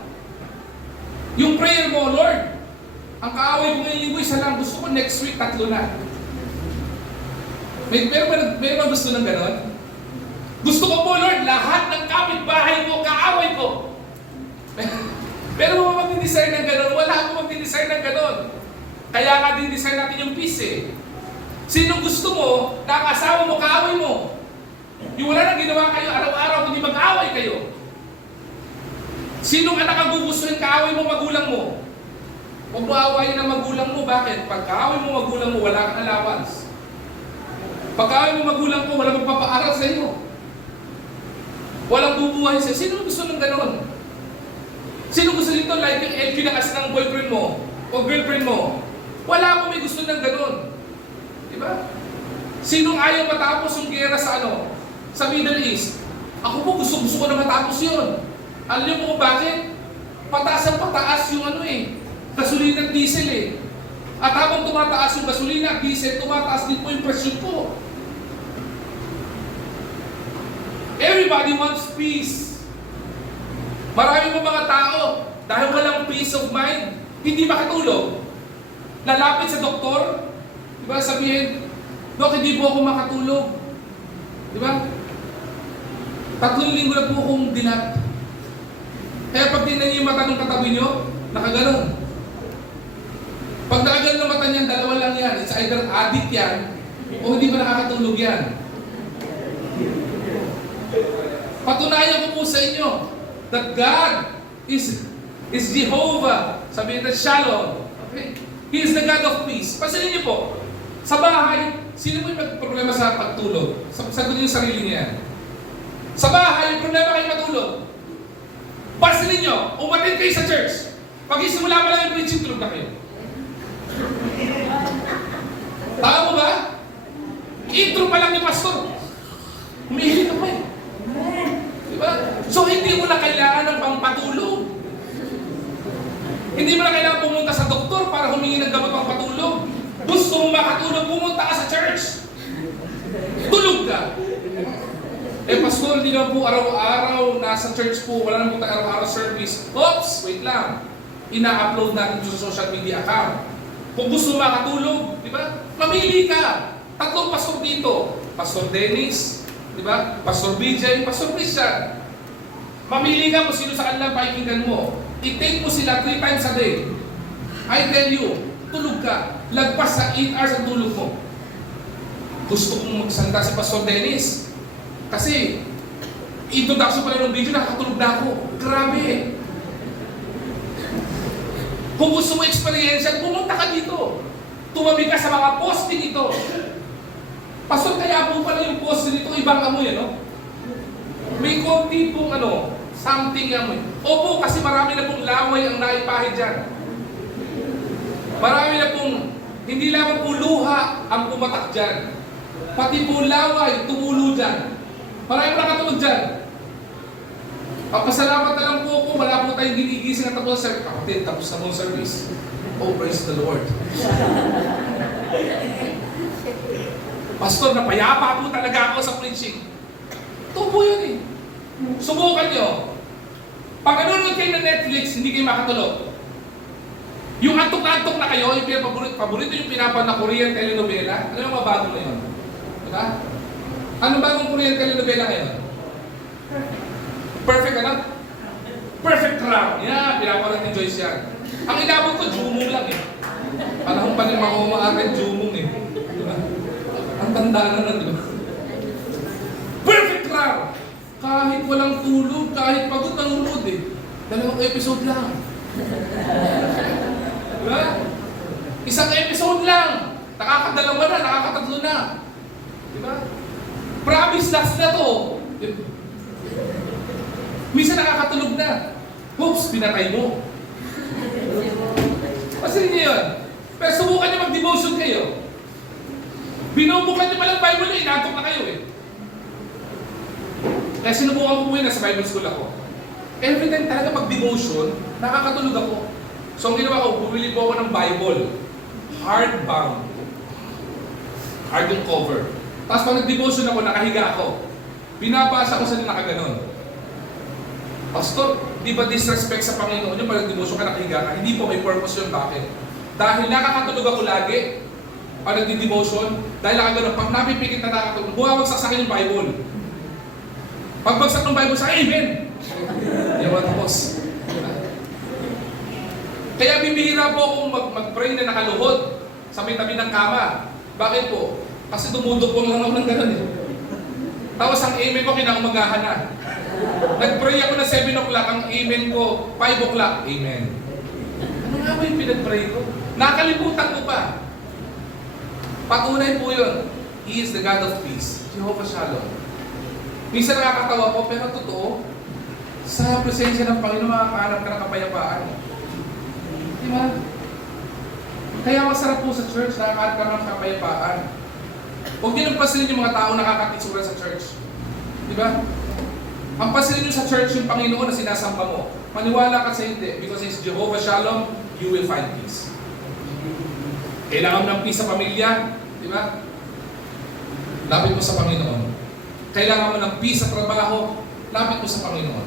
Yung prayer mo, Lord, ang kaaway ko ngayong linggo, isa lang. Gusto ko next week, 3 na. May ba gusto ng ganon? Gusto ko po, Lord, lahat ng kapitbahay ko, kaaway ko. Pero mo mag-design ng ganon? Wala akong mag-design ng ganon. Kaya nga din-design natin yung peace eh. Sino gusto mo na ang asawa mo, kaaway mo? Yung wala nang ginawa kayo araw-araw, hindi mag-aaway kayo. Sinong anak ang gugustuhin kaaway mo, magulang mo? Huwag mo aawayin ang magulang mo. Bakit? Pag kaaway mo, magulang mo, wala kang allowance. Pag kaaway mo, magulang mo, wala magpapaaral sa iyo. Walang bubuhay sa'yo. Sino gusto ng ganon? Sino gusto nito like yung LQ na kasi ng boyfriend mo o girlfriend mo? Wala akong may gusto ng ganon. Diba? Sinong ayaw matapos yung gera sa sa Middle East? Ako po gusto ko na matapos yun. Alam niyo po bakit? Pataas ang pataas yung gasolina at diesel eh. At habang tumataas yung gasolina at diesel, tumataas din po yung presyo po. Everybody wants peace. Marami po mga tao, dahil walang peace of mind, hindi makatulog. Lalapit sa doktor, diba, sabihin, Dok, hindi po ako makatulog. Diba? 3 linggo na po akong dilat. Kaya pag tingnan niyo yung mata ng katabi niyo, nakaganon. Pag nakaganon ng mata niyan, 2 lang yan. It's either addict yan, o hindi pa nakakatulog yan. Patunayan ko po sa inyo that God is Jehovah. Sabihin na Shalom. Okay? He is the God of peace. Pansinin niyo po, sa bahay, sino mo yung problema sa pagtulog? Sagutin niyo yung sarili niya. Sa bahay, yung problema kayo matulog. Pansinin niyo, umatin kayo sa church. Pag isimula pa lang yung preaching, tulog na kayo. Tama mo ba? Intro pa lang ni pastor. Humihilig ka pa eh. Diba? So hindi mo na kailangan ng pampatulog. Hindi mo na kailangan pumunta sa doktor para humingi ng gamot pampatulog. Gusto mo makatulog, pumunta ka sa church. Tulog ka. Eh pastor, hindi naman po araw-araw nasa church po, wala naman po tayo araw-araw service. Oops, wait lang. Ina-upload natin sa social media account. Kung gusto mo makatulog, di ba? Mamili ka. 3 pastor dito. Pastor Dennis, di ba? Pastor BJ, Pastor Christian. Mamili ka kung sino sa kanila pakikinggan mo. I-take mo sila 3 times a day. I tell you, tulog ka. Lagpas sa 8 hours ang tulog mo. Gusto kong magsalita si Pastor Dennis. Kasi, introduction pala ng video, nakakatulog na ako. Grabe. Kung gusto mo experience, pumunta ka dito. Tumabi ka sa mga posting ito. Pastor, kaya po pala yung posting nito, ibang amoy, ano? May konti pong something amoy. Opo, kasi marami na pong laway ang naipahid dyan. Marami na pong, hindi lamang po luha ang pumatak dyan. Pati po laway, tumulo dyan. Marami na nakatulog dyan. Papasalamat na lang po ako, wala po tayong ginigising at tapos sa kapatid, tapos na mong service. Oh, praise the Lord. Pastor, napayapa po talaga ako sa preaching. Ito po yun eh. Subukan nyo. Pag nanonood kayo ng Netflix, hindi kayo makatulog. Yung antok na kayo, yung paborito yung pinapanood na Korean telenovela, ano yung mga bago na yun? Diba? Anong bagong Korean telenovela ngayon? Perfect ano? Perfect Crown. Yeah, pinapanood ni Joyce yan. Ang inabot ko, Jumong lang eh. Panahon pa rin mga umaakin, Jumong eh. Diba? Ang tanda na nun, diba? Perfect Crown! Kahit walang tulog, kahit pagod, nanonood eh. 2 episode lang. Diba? Isang episode lang. Nakakadalawa na, nakakatatlo na. Diba? Promise last na to. Diba? Minsan nakakatulog na. Hoops, pinatay mo. Pasin niyo yun. Pero subukan niyo mag-devotion kayo. Binubukan niyo palang Bible na, inatok na kayo eh. Kaya sinubukan ko po yun, nasa Bible school ako. Every time talaga mag-devotion, nakakatulog ako. So ang ginawa ko, bumili po ako ng Bible. Hardbound. Hard yung cover. Tapos pag nag-devotion ako, nakahiga ako. Binabasa ko sa nakaganon. Pastor, di ba disrespect sa Panginoon yung pag nag-devotion ka, nakahiga ka? Hindi po, may purpose yun. Bakit? Dahil nakakatulog ako lagi pag nag-devotion. Dahil nakaganon, pag napipikit na nakakatulog, buwawagsak sa akin yung Bible. Pagbagsak ng Bible sa Amen! Yawa tapos. Kaya bibihira po akong mag-pray na nakaluhod sa may tabi ng kama. Bakit po? Kasi dumudukong lang ako ng gano'n eh. Tapos ang amen ko kinaumagahan na. Nag-pray ako na 7 o'clock, ang amen ko 5 o'clock. Amen. Ano nga ba yung pinag-pray ko? Nakalimutan ko pa. Patunay po yun. He is the God of peace. Jehovah Shalom. Minsan nakakatawa po, pero totoo, sa presensya ng Panginoon, makakahanap ka ng kapayapaan. Di ba? Kaya masarap po sa church, nakakahanap ka ng kapayapaan. Huwag niyo nang pasilin yung mga tao nakakatisura sa church. Di ba? Ang pasilin niyo sa church yung Panginoon na sinasamba mo. Maniwala ka sa hindi, because it's Jehovah Shalom, you will find peace. Kailangan mo ng peace sa pamilya, di ba? Lapit mo sa Panginoon. Kailangan mo ng peace sa trabaho, lapit mo sa Panginoon.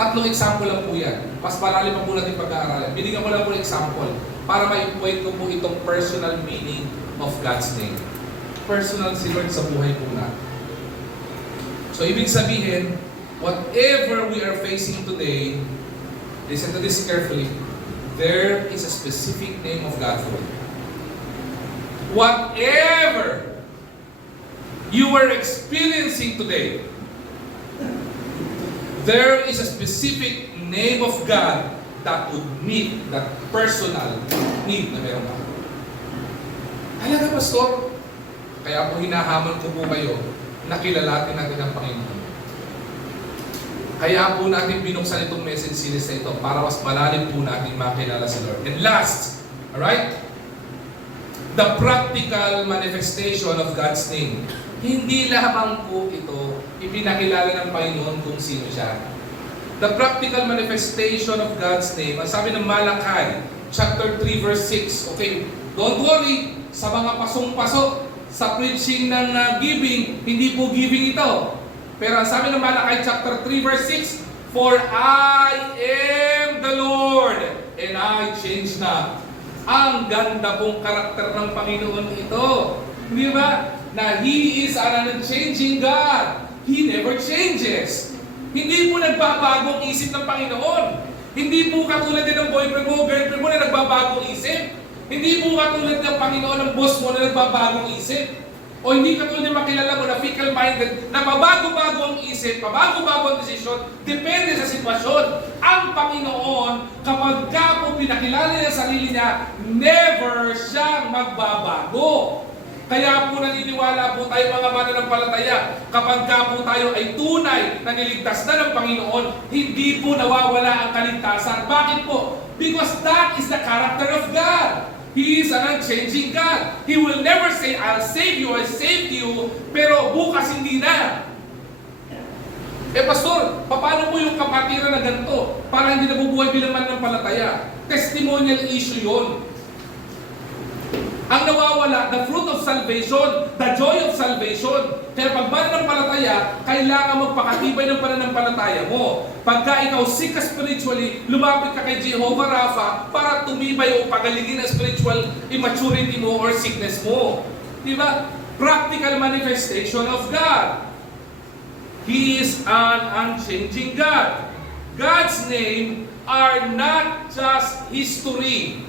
3 example lang po yan. Mas malalim pa po natin pag-aaralan. Binigyan ko lang po ng example para ma-equate ko po itong personal meaning of God's name. Personal si Lord sa buhay po natin. So, ibig sabihin, whatever we are facing today, listen to this carefully, there is a specific name of God for it. Whatever you are experiencing today, there is a specific name of God that would meet that personal need na meron ka. Halaga, Pastor, kaya po hinahamon ko po kayo na kilalatin natin ang Panginoon. Kaya po natin binuksan itong message series na ito para mas malalim po natin makilala si Lord. And last, alright? The practical manifestation of God's name. Hindi lamang po ito ipinakilala ng Panginoon kung sino siya. The practical manifestation of God's name, ang sabi ng Malakay, chapter 3, verse 6. Okay, don't worry, sa mga pasong-pasok, sa preaching ng giving, hindi po giving ito. Pero ang sabi ng Malakay, chapter 3, verse 6, for I am the Lord, and I change not. Ang ganda pong karakter ng Panginoon ito. Di ba? Na He is an unchanging God. He never changes. Hindi po nagbabago ang isip ng Panginoon. Hindi po katulad din ng boyfriend mo, girlfriend mo na nagbabago ang isip. Hindi po katulad ng Panginoon ng boss mo na nagbabago ang isip. O hindi katulad ng makilala mo na fickle-minded, na pabago-bago ang isip, pabago-bago ang desisyon, depende sa sitwasyon. Ang Panginoon, kapag ka po pinakilala niya sa sarili niya, never siyang magbabago. Kaya po naniniwala po tayo mga mananampalataya, kapag ka po tayo ay tunay na niligtas na ng Panginoon, hindi po nawawala ang kaligtasan. Bakit po? Because that is the character of God. He is an unchanging God. He will never say, I'll save you, I saved you, pero bukas hindi na. Pastor, paano po yung kapatiran na ganito? Para hindi nabubuhay bilang mananampalataya. Testimonial issue yon. Ang nawawala, the fruit of salvation, the joy of salvation. Kaya pag mananampalataya, kailangan magpakatibay ng pananampalataya mo. Pagka ikaw sick ka spiritually, lumapit ka kay Jehovah Rapha para tumibay o pagalingin ang spiritual immaturity mo or sickness mo. Diba? Practical manifestation of God. He is an unchanging God. God's name are not just history.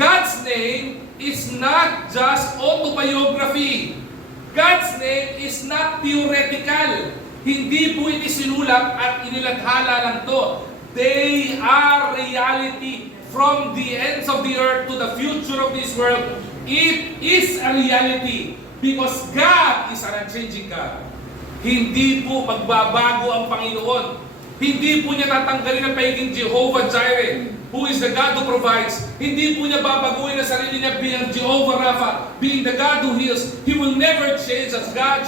God's name is not just autobiography. God's name is not theoretical. Hindi po ito sinulat at inilathala lang to. They are reality from the ends of the earth to the future of this world. It is a reality because God is an unchanging God. Hindi po magbabago ang Panginoon. Hindi po niya tatanggalin ang pagiging Jehovah Jireh, who is the God who provides. Hindi po niya babaguhin ang sarili niya bilang Jehovah Rapha, being the God who heals. He will never change as God,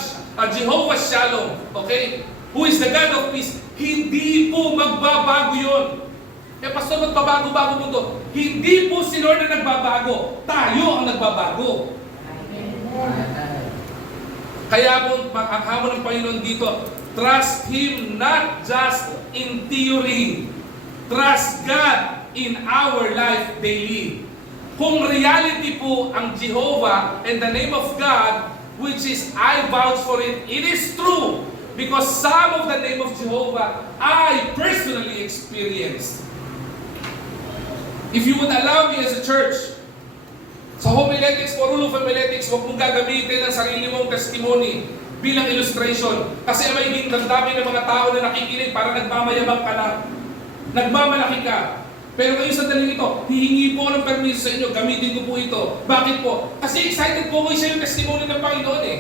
Jehovah Shalom, okay? Who is the God of peace. Hindi po magbabago yun. Pastor, magbabago-bago mundo. Hindi po si Lord na nagbabago. Tayo ang nagbabago. Kaya po, ang hamon ng Panginoon dito, trust Him not just in theory. Trust God in our life daily. Kung reality po ang Jehovah and the name of God, which is I vouch for it, it is true. Because some of the name of Jehovah, I personally experienced. If you would allow me as a church, sa homiletics o rule of homiletics, huwag mong gagamitin ang sarili mong testimony bilang illustration. Kasi ang magiging damdamin ng mga tao na nakikinig para nagmamayabang ka lang. Nagmamalaki ka. Pero ngayon sa daling ito, hihingi po ako ng permiso sa inyo, gamitin ko po ito. Bakit po? Kasi excited po ko isa yung testimony ng Panginoon eh.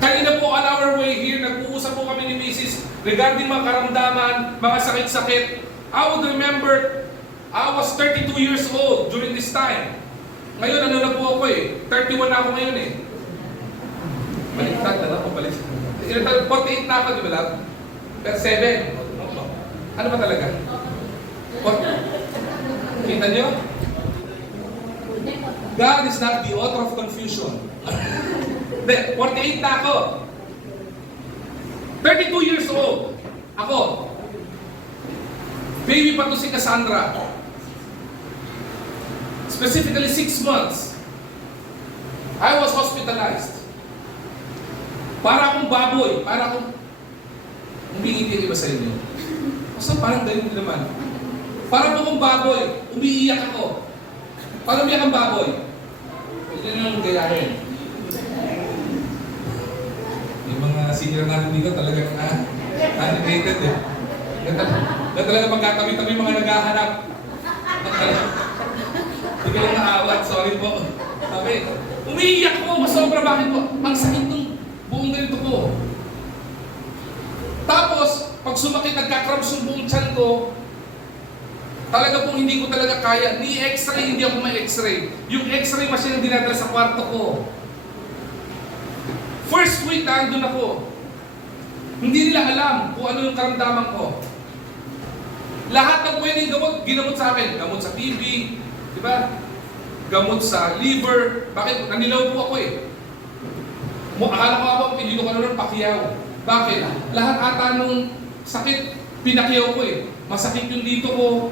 Kanina po on our way here, nag-uusap po kami ni Mrs. regarding mga karamdaman, mga sakit-sakit. I would remember, I was 32 years old during this time. Ngayon, ano na po ako eh. 31 na ako ngayon eh. Baliktad na lang po, baliktad. 48 na ako, di ba lang? 7. Ano ba talaga? Kita nyo? God is not the author of confusion. 48 na ako. 32 years old. Ako. Baby pa to si Cassandra. Specifically 6 months. I was hospitalized. Para akong baboy. Para akong... Umingiti iba sa inyo. Basta parang ganyan din naman. Para po akong baboy. Umiiyak ako. Parang umiyak ang baboy. Pwede na lang gayahin. Yung mga senior natin dito talagang animated eh. Na talaga magkatabi-tabi mga naghahanap. Hindi ka lang naawat, sorry po. Sabi, umiiyak ko, masobra, bakit po? Ang sakit ng buong ganito ko. Tapos, pag sumakit, nagkakrabs yung buong tiyan ko, talaga pong hindi ko talaga kaya. Ni x-ray, hindi ako may x-ray. Yung x-ray machine ang dinadala sa kwarto ko. First week na andun ako. Hindi nila alam kung ano yung karamdaman ko. Lahat ng pwedeng gamot, ginamot sa akin. Gamot sa TB, di ba? Gamot sa liver. Bakit? Nanilaw po ako eh. Akala ko ako, pinilo ka nun ng Pacquiao. Bakit? Lahat ata nung sakit, pinakyaw ko eh. Masakit yung dito ko.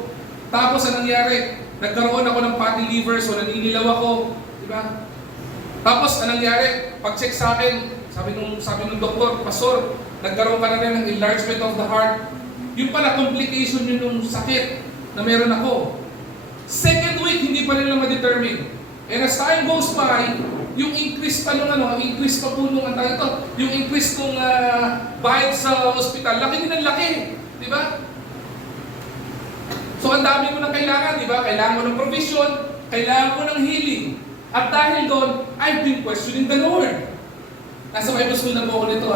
Tapos anong nangyari? Nagkaroon ako ng fatty liver, so naninilaw ako. Di ba? Tapos anong nangyari? Pag-check sa akin, sabi nung doktor, Pastor, nagkaroon ka na rin ng enlargement of the heart. Yung pala, complication yun yung sakit na meron ako. Second week, hindi pa nila ma-determine. And as time goes by, yung increase pa nung increase pa po nung yung increase nung bayad sa hospital, laki din ang laki. Di ba? So ang dami mo nang kailangan, di ba? Kailangan mo ng provision, kailangan mo ng healing. At dahil doon, I've been questioning the Lord. Nasa Bible school na po ako nito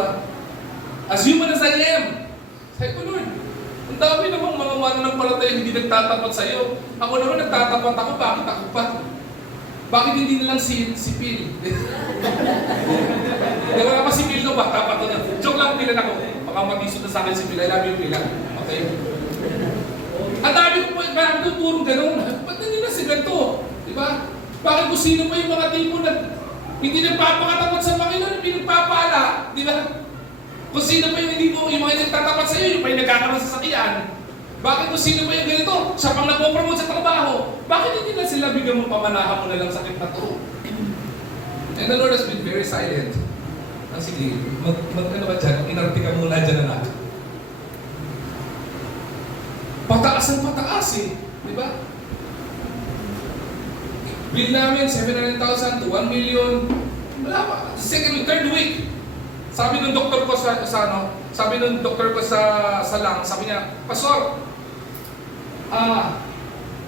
As human as I am, sabi ko, Lord, ang dami namang mga mananampalataya hindi nagtatapat sa'yo. Ako naman nagtatapat ako, bakit ako pa? Bakit hindi na lang si Phil? Wala pa si Phil no ba? Tapat na. Joke lang, Phil ako. Baka matisod na sa akin si Phil. I love you, Phil. Okay? Ang dami ko po, marami tuturong gano'n. Ba't hindi na si ganito? Diba? Bakit kung sino pa yung mga tipo na hindi nagpapakatapat sa Panginoon, hindi nagpapala? Diba? Kung sino pa yung hindi po, yung mga nagtatapat sa iyo, yung pa yung nagkakaroon sa sakyan. Bakit kung sino pa yung ganito, siya pang napopromote sa trabaho, bakit hindi na sila bigyan mo pamanahan mo na lang sakit na to? And the Lord has been very silent. Sige, ano ba dyan? Inarti ka muna dyan anak. Pataas ang pataas di ba? Bill namin, 700,000 to 1 million. Wala pa. Third week. Sabi ng doktor ko sabi ng doktor ko sa lungs, sabi niya, Pastor,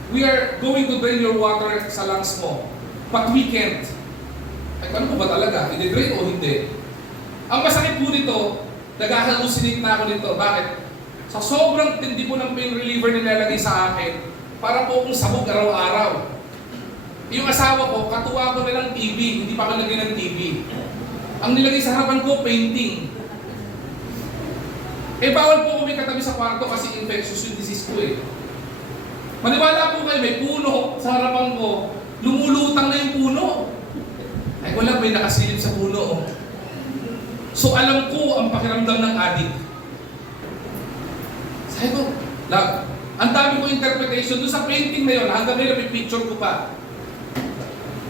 we are going to drain your water sa lungs mo, but we can't. Ay, paano po ba talaga? I-drain o hindi? Ang masakit po nito, nag-hallucinate na ako nito. Bakit? Sa sobrang tindi po ng pain reliever nilalagay sa akin, para po akong sabog araw-araw. Yung asawa ko, katuwa ko na lang TV, hindi pa ako lagay ng TV. Ang nilagay sa harapan ko, painting. Bawal po kami katabi sa kwarto kasi infectious yung disease ko Maniwala po kayo, may puno sa harapan ko, lumulutang na yung puno. Ay, wala, may nakasilip sa puno. So, alam ko ang pakiramdam ng addict. Sabi ko, ang dami ko interpretation doon sa painting na yun, hanggang ngayon, may picture ko pa.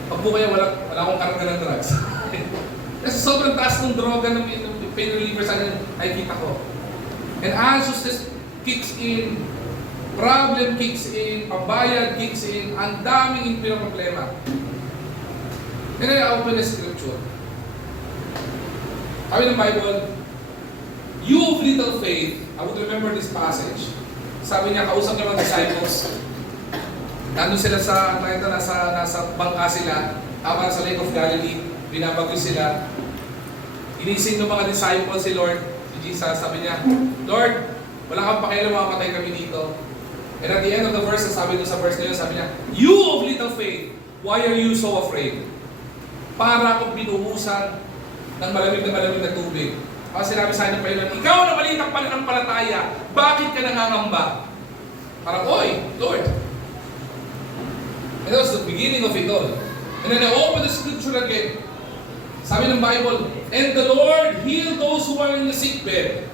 Pag po kayo, wala akong karga ng drugs. Kasi sobrang taas ng droga ng pain reliever sa nakikita ko. And anxiousness kicks in, problem kicks in, pambayad kicks in, ang daming problema. And then I open the scripture. Sabi ng Bible, you of little faith, I would remember this passage. Sabi niya, kausap niya mga disciples. Nandun sila nasa bangka sila, habang sa Lake of Galilee, binabagyo sila. Inising ng mga disciples si Lord, si Jesus, sabi niya, Lord, wala kang pakialam, mamamatay kami dito. And at the end of the verse, sabi doon sa verse na yun, sabi niya, you of little faith, why are you so afraid? Para akong binuhusan ng malamig na tubig. Kasi sinabi sa akin ng Panginoon, ikaw na maliit ang pananampalataya, bakit ka nangangamba? Parang, oy, Lord. And that was the beginning of it all. And then I opened the scripture again. Sabi ng Bible, and the Lord healed those who are in the sick bed.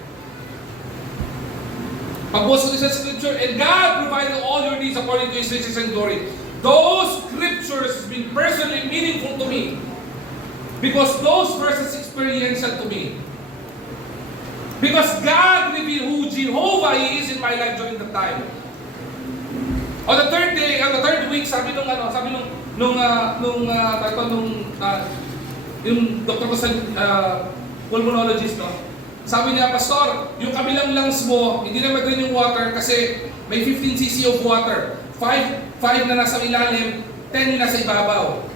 Pagbukas ko sa scripture, and God provided all your needs according to His riches and glory. Those scriptures has been personally meaningful to me. Because those verses experiential to me. Because God revealed who Jehovah is in my life during the time. On the third day, on the third week, sabi yung doktor ko sa pulmonologist, sabi niya, Pastor, yung kabilang lungs mo, hindi na mag-drain yung water kasi may 15 cc of water. 5 na nasa ilalim, 10 na nasa ibabaw.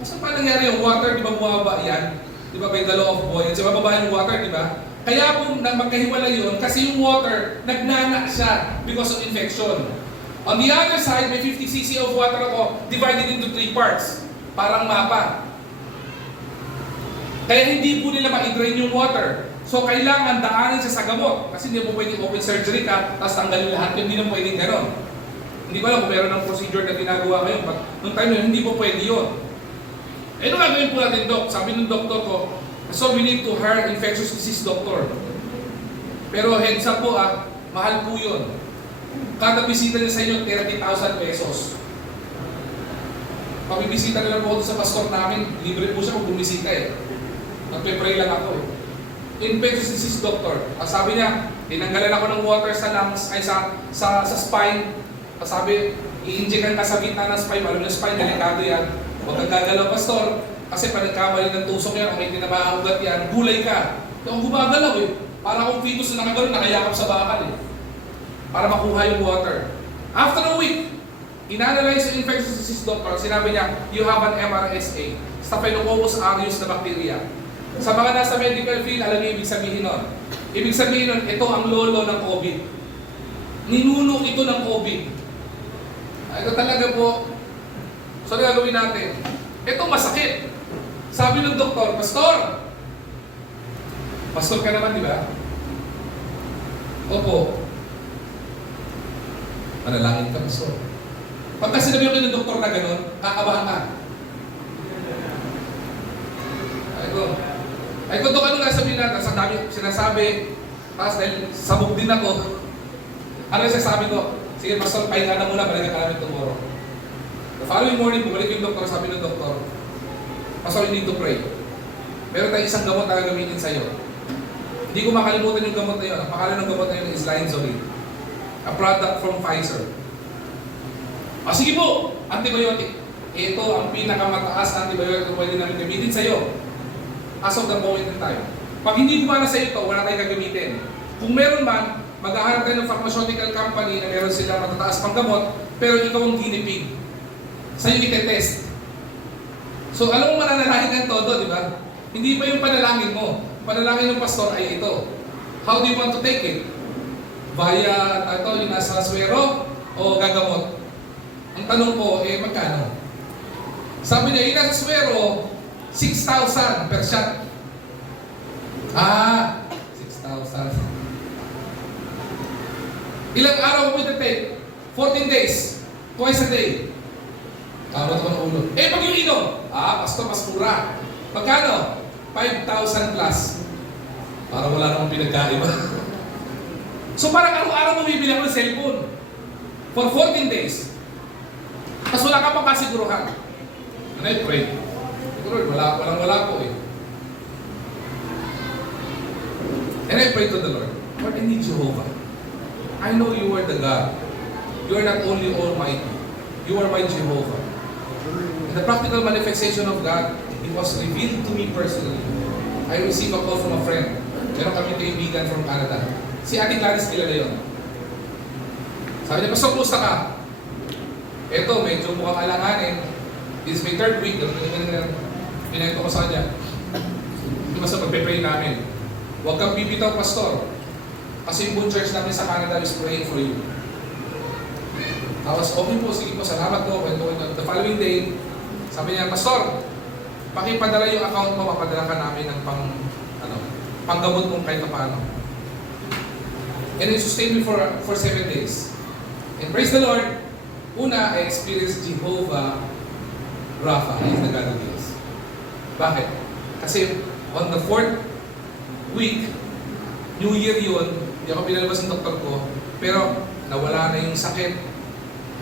Kasi pa nangyari yung water, di ba bumaba yan? Di ba by the law of buoyancy, bababa yung water, di ba? Kaya po magkahiwalay yun kasi yung water, nagnana siya because of infection. On the other side, may 50 cc of water ako divided into 3 parts. Parang mapa. Kaya hindi po nila ma-drain yung water. So, kailangan daanin siya sa gamot. Kasi hindi mo pwedeng open surgery ka, tapos tanggalin lahat. Hindi na pwedeng gano'n. Hindi ko alam kung meron ng procedure na ginagawa ngayon. But noong time na hindi po pwede yun. Ano gagawin po natin, Doc? Sabi ng doktor ko, so we need to hire infectious disease doctor. Pero heads up po mahal po yun. Kada bisita niya sa inyo, 30,000 pesos. Pag bibisita na lang po sa pastor namin, libre po siya kung bumisita Nagpe-pray lang ako Infectious disease doctor. Sabi niya, tinanggalan ako ng water sa lungs, ay sa spine. Sabi, i-injectan ka sa gitna ng spine. Alam niyo, spine, delikado yan. Huwag kang gagalaw, pastor. Kasi pag nagkamali ng tusok yan, kung may tinamahaugat yan, gulay ka. Kung gumagalaw para akong fetus na nakagano'n, nakayakap sa bakal para makuha yung water. After a week, inanalyze yung infectious disease doctor, sinabi niya, you have an MRSA, Staphylococcus aureus na bacteria. Sa mga nasa medical field, alam niyo ibig sabihin nun. Ibig sabihin nun, ito ang lolo ng COVID. Ninuno ito ng COVID. Ito talaga po. So, ano gagawin natin? Ito masakit. Sabi ng doktor, Pastor! Pastor ka naman, di ba? Opo. Manalangin ka, Pastor. Pagka sinabi ko ng doktor na gano'n, kakabahan ka. Ay kung ano nga sabihin natin, sa dami sinasabi, tapos dahil sabog din ako, ano yung sasabi ko? Sige, Pastor, pahinga na muna, balikan ka namin tomorrow. The following morning, bumalik yung doktor, sabi ng doktor, Pastor, you need to pray. Meron tayong isang gamot na gagamitin sa'yo. Hindi ko makalimutan yung gamot na yun. Ang pangalan ng gamot na yun is Linezolid. A product from Pfizer. Sige po, antibiotic. Ito ang pinakamataas na antibiotic na pwede namin gamitin sa'yo. As of the moment in time. Pag hindi gumana sa ito, wala tayong gagamitin. Kung meron man, maghahanap tayo ng pharmaceutical company na meron sila matataas pang gamot, pero ikaw ang guinea pig. Sa'yo itetest. So, alam mo mananalangin ng todo, di ba? Hindi pa yung panalangin mo. Panalangin ng pastor ay ito. How do you want to take it? Via, yung nasa swero o gagamot? Ang tanong ko, magkano? Sabi niya, yung nasa swero, 6,000 per shot. 6,000. Ilang araw mo ito-take? 14 days. Twice a day. Kamot ko ng ulo. Pag yung inom? Pastor, mas mura. Magkano? 5,000 plus. Parang wala namang pinagkaiba. So parang araw-araw mo bibili ako ng cellphone. For 14 days. Tapos wala ka pang kasiguruhan. And I pray. Lord, wala po eh. And I pray to the Lord, Lord, I need Jehovah. I know you are the God. You are not only Almighty. You are my Jehovah. And the practical manifestation of God, it was revealed to me personally. I received a call from a friend. Meron kami kaibigan from Canada. Si Ate Gladys kilala yun. Sabi niya, Pastor, kumusta ka? Eto, medyo mukhang alanganin. This is my third week. Pinento ko sa kanya. Hindi basta magpe-pray namin. Huwag kang bibitaw, Pastor. Kasi yung buong church namin sa Canada is praying for you. Tapos, okay po, sige po, salamat po. The following day, sabi niya, Pastor, pakipadala yung account mo, papadala ka namin ng panggamot mong kahit paano. And it sustained me for 7 days. And praise the Lord, una, I experienced Jehovah Rapha. He is the God of heals. Bakit? Kasi on the 4th week, New Year yun, hindi ako pinalabas ng doktor ko, pero nawala na yung sakit,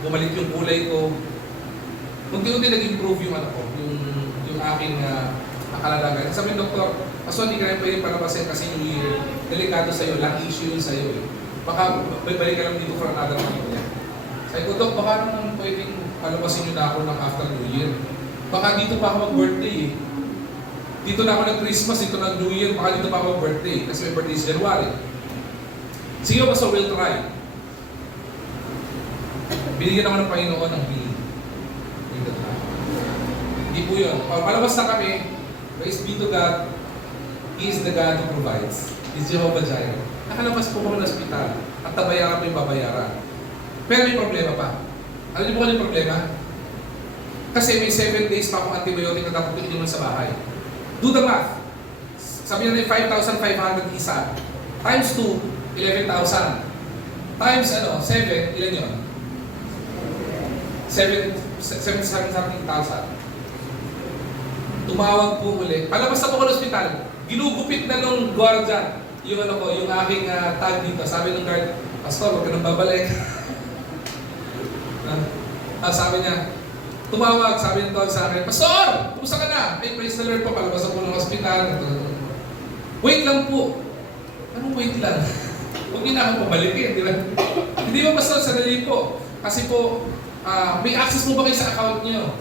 bumalik yung kulay ko, unti-unti nag-improve yung yung aking kakalagayan. Sabi ng doktor, Pastor, hindi ka rin pwede palabasin kasi New Year, delikado sa'yo, lang issue yun sa'yo eh. Baka balik ka lang dito for another month niya. Sabi ko, Dok, baka naman pwedeng palabasin nyo na ako ng after New Year. Baka dito pa ako mag-birthday eh. Dito na ako nag-Christmas, dito na New Year, baka dito pa ako mag-birthday. Kasi may birthday sa January. Sige, Pastor, we'll try. Binigyan ako ng Panginoon ng healing. Hindi po yun. Palabas na kami, praise be to God, He is the God who provides. He's Jehovah Jireh. Nakalabas po kami ng ospital at tabayaran po yung babayaran. Pero may problema pa. Alam niyo po kung yung problema? Kasi may 7 days pa akong antibiotic na dapat inuman sa bahay. Do the math. Sabi na 5,500 isa. Times 2, 11,000. Times 7, ilan yun? 7,000. Tumawag po ulit. Palabas na po ko ng ospital. Ginugupit na nung guardian yung yung aking tag dito. Sabi ng guard, Pastor, huwag ka nang babalik. Sabi niya, tumawag, sabi ng tawag sa akin, Pastor, kumusta ka na? Ay, praise the Lord po, palabas ako ng ospital. Wait lang po. Anong wait lang? Huwag niyo na akong pabalikin, di ba? Hindi ba, Pastor, sadali po. Kasi po, may access mo ba kayo sa account niyo?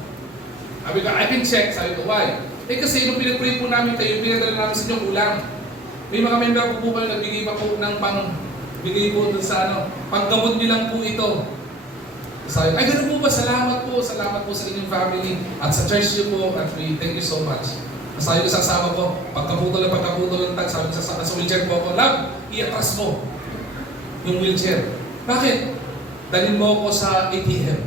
Sabi ko, I can check. Sabi ko, why? Kasi nung pinag-pray po namin kayo, pinadala namin sa inyo kulang. May mga member po kayo nagbigay pa po ng bigay po dun sa panggamot niyo lang po ito. Sabi, ay ganun po ba? Salamat po sa inyong family at sa church niyo po at we thank you so much. Sabi ko sa asawa ko, pagkaputol ng tag, sabi ko sa wheelchair po ako, love, iatras mo yung wheelchair. Bakit? Dalhin mo ako sa ATM.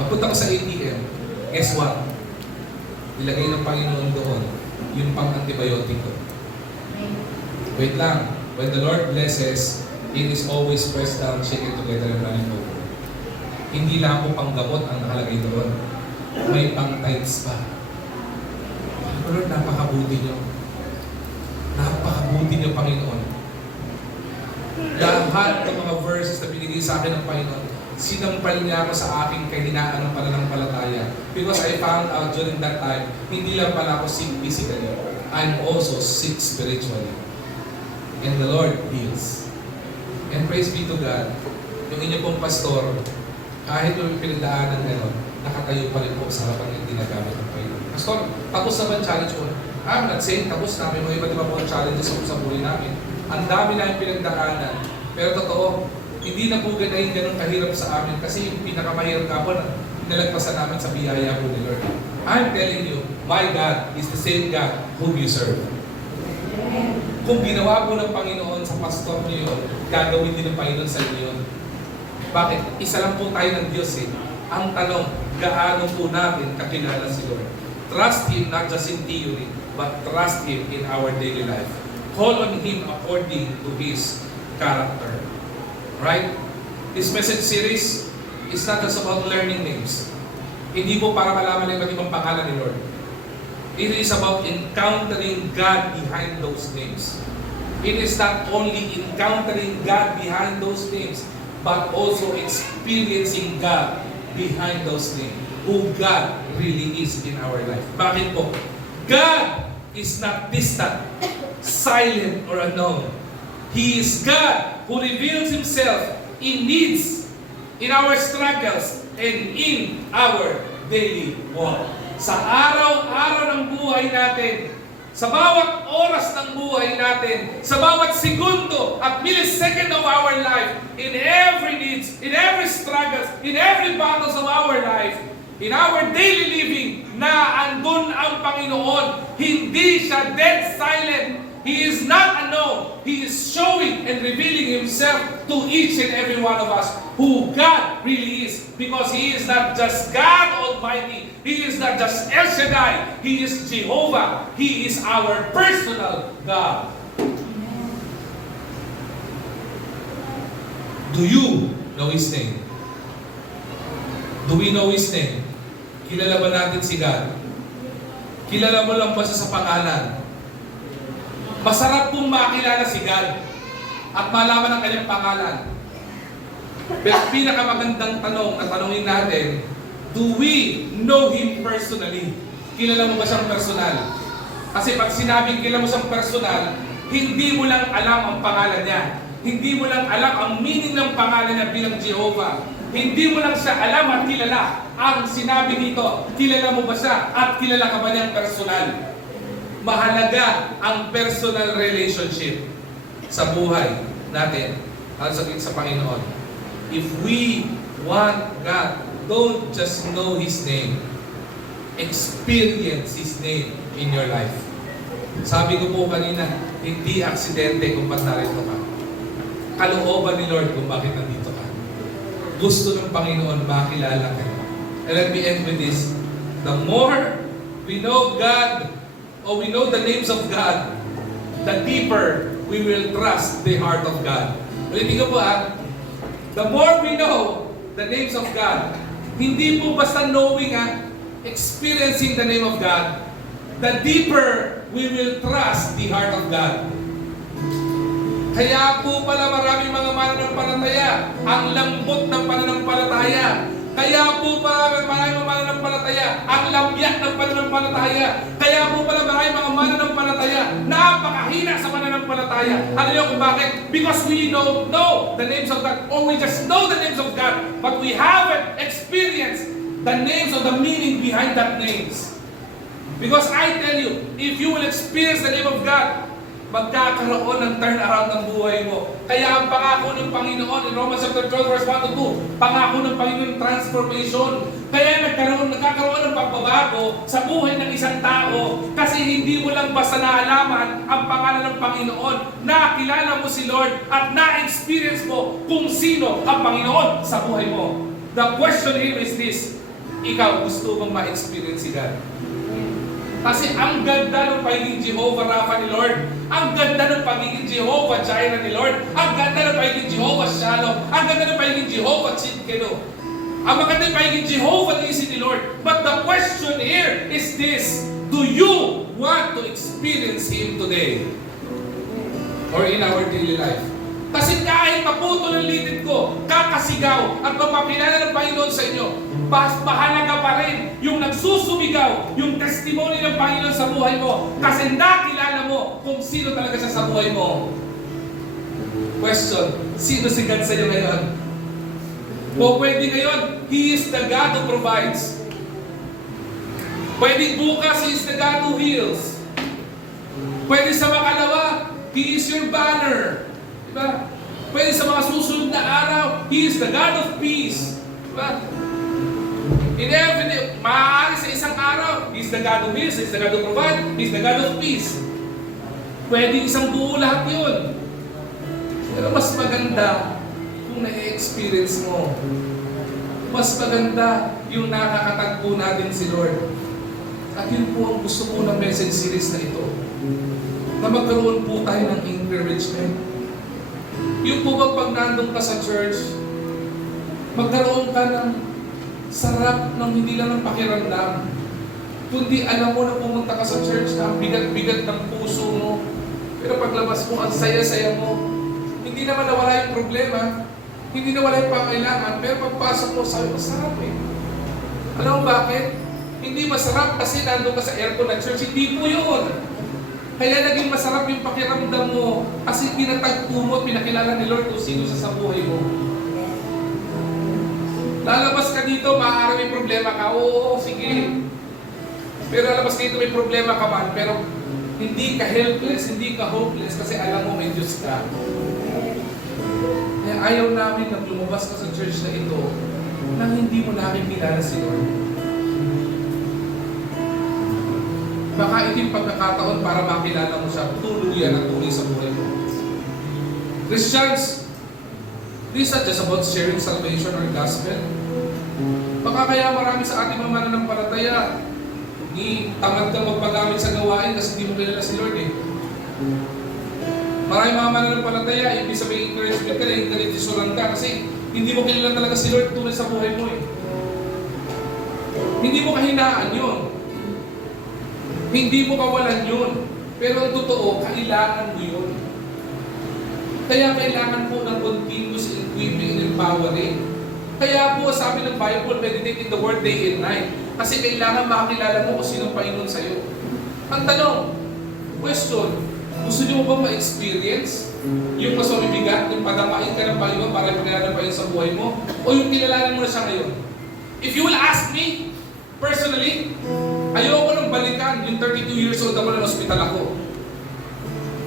Pagpunta ko sa ATM, guess what? Nilagay ng Panginoon doon yung pang-antibiotic ko. Wait lang. When the Lord blesses, it is always pressed down, shaken together, and running over. Hindi lang po panggamot ang nakalagay doon. May pang-tithes pa. Lord, napakabuti niyo. Napakabuti niyo, Panginoon. Lahat ng mga verses na binigay sa akin ng Panginoon, sinampal niya ako sa aking kahinaan ng pananampalataya. Because I found out during that time, hindi lang pala ako sick physically, I'm also sick spiritually. And the Lord heals. And praise be to God, yung inyo pong pastor, kahit yung pinagdaanan gano'n, nakatayo pa rin po sa harapan yung ginagamit ng Panginoon. Pastor, tapos naman challenge ko. I'm not saying tapos namin mga iba't iba po ang challenges sa buhay namin. Ang dami na yung pinagdaanan. Pero totoo, hindi na po ganahin ganun kahirap sa amin kasi yung pinakamahirap nga po na nalagpasan namin sa biyaya po ni Lord. I'm telling you, my God is the same God whom you serve. Kung ginawa po ng Panginoon sa pastor niyo yun, gagawin din ng Panginoon sa inyo yun. Bakit? Isa lang po tayo ng Diyos eh. Ang tanong, gaano po natin kakilala si Lord? Trust Him not just in theory, but trust Him in our daily life. Call on Him according to His character. Right? This message series is not just about learning names. Hindi po para malaman ng iba't ibang pangalan ni Lord. It is about encountering God behind those names. It is not only encountering God behind those names, but also experiencing God behind those names. Who God really is in our life. Bakit po? God is not distant, silent, or unknown. He is God who reveals Himself in needs, in our struggles, and in our daily walk. Sa araw-araw ng buhay natin, sa bawat oras ng buhay natin, sa bawat segundo at millisecond of our life, in every needs, in every struggles, in every battles of our life, in our daily living, na andun ang Panginoon. Hindi siya dead silent. He is not unknown. He is showing and revealing Himself to each and every one of us who God really is. Because He is not just God Almighty. He is not just El Shaddai. He is Jehovah. He is our personal God. Do you know His name? Do we know His name? Kilala ba natin si God? Kilala mo lang ba siya sa pangalan? Masarap pong makilala si God at malaman ang kanyang pangalan. Pero pinakamagandang tanong na tanongin natin, do we know Him personally? Kilala mo ba siyang personal? Kasi pag sinabing kilala mo siyang personal, hindi mo lang alam ang pangalan niya. Hindi mo lang alam ang meaning ng pangalan niya bilang Jehovah. Hindi mo lang siya alam at kilala. Ang sinabi dito, kilala mo ba siya at kilala ka ba niyang personal? Mahalaga ang personal relationship sa buhay natin sa Panginoon. If we want God, don't just know His name. Experience His name in your life. Sabi ko po kanina, hindi aksidente kung ba't narito ka. Kalooban ni Lord kung bakit nandito ka. Gusto ng Panginoon makilala ka. And let me end with this. The more we know God, or we know the names of God, the deeper we will trust the heart of God. Ulitin ko po the more we know the names of God, hindi po basta knowing experiencing the name of God, the deeper we will trust the heart of God. Kaya po pala maraming mga mananampalataya, ang lambot ng pananampalataya. Kaya po pala maraming mga mananampalataya, ang lamyak ng pananampalataya. Kaya po pala maraming mga mananampalataya, napakahina sa pananampalataya. Ano nyo kung bakit? Because we don't know the names of God, or we just know the names of God, but we haven't experienced the names or the meaning behind that names. Because I tell you, if you will experience the name of God, magkakaroon ng turnaround ng buhay mo. Kaya ang pangako ng Panginoon in Romans chapter 12 verse 1 to 2, pangako ng Panginoon transformation. Kaya nagkakaroon ng pagbabago sa buhay ng isang tao kasi hindi mo lang basta naalaman ang pangalan ng Panginoon, nakilala mo si Lord at na-experience mo kung sino ang Panginoon sa buhay mo. The question here is this, ikaw gusto mong ma-experience si God? Kasi ang ganda ng pagiging Jehovah Rapha ni Lord, ang ganda ng pagiging Jehovah Jireh ni Lord, ang ganda ng pagiging Jehovah Shalom, ang ganda ng pagiging Jehovah Tzidkenu, ang maganda ng pagiging Jehovah Nissi ni Lord. But the question here is this, do you want to experience Him today? Or in our daily life? Kasi kahit maputol ang litid ko, kakasigaw at mapapilala ng Panginoon sa inyo, mahalaga pa rin yung nagsusumigaw, yung testimony ng Panginoon sa buhay mo kasi nakilala mo kung sino talaga siya sa buhay mo. Question, sino si God sa iyo ngayon? O pwede ngayon, He is the God who provides. Pwede bukas, He is the God who heals. Pwede sa makalawa, He is your banner. Diba? Pwede sa mga susunod na araw, He is the God of peace. Diba? Maaari sa isang araw, He's the God who heals, He's the God who provides, He's the God of peace. Pwede isang buo lahat yun. Pero mas maganda kung na-experience mo. Mas maganda yung nakakatagpo natin si Lord. At yun po ang gusto ko ng message series na ito. Na magkaroon po tayo ng encouragement. Yung po bang pag nandun ka sa church, magkaroon ka ng sarap ng hindi lang ng pakiramdam, kundi alam mo na pumunta ka sa church na ang bigat-bigat ng puso mo, pero paglabas mo, ang saya-saya mo. Hindi naman nawala yung problema, hindi nawala yung pangailangan, pero pagpasok mo, sabi, masarap eh. Alam mo bakit? Hindi masarap kasi nandun ka sa aircon na church, hindi po yun. Kaya naging masarap yung pakiramdam mo kasi pinatagpo mo, pinakilala ni Lord kung sino sa buhay mo. Lalabas ka dito, maaari may problema ka. Oo, sige. Pero lalabas ka dito, may problema ka man. Pero hindi ka helpless, hindi ka hopeless kasi alam mo may Diyos ka. Kaya ayaw namin na lumabas ka sa church na ito nang hindi mo nakikilala si Lord. Baka ito yung pagkakataon para makilala mo siya tuluyan at tuloy sa buhay mo. Christians, this is not just about sharing salvation or gospel. Baka kaya marami sa ating mga mananampalataya, tamad ka magpagamit sa gawain kasi hindi mo kilala si Lord eh. Marami mga mananampalataya, ibig sabihin encouragement ka na, hindi nalidisulan ka kasi hindi mo kilala talaga si Lord tunay sa buhay mo eh. Hindi mo kahinaan yun. Hindi mo kawalan yun. Pero ang totoo, kailangan mo yun. Kaya kailangan po ng continuous equipping and empowering. Kaya po, sabi ng Bible, meditate in the Word day and night. Kasi kailangan makakilala mo kung sino ang Panginoon sa'yo. Ang tanong, question, gusto niyo mo ba ma-experience yung mas mabibigat, yung padapain ka ng Panginoon para ipagkilala ng Panginoon sa buhay mo? O yung kilalanan mo na siya ngayon? If you will ask me, personally, ayoko nang balikan yung 32 years old ako na hospital ako.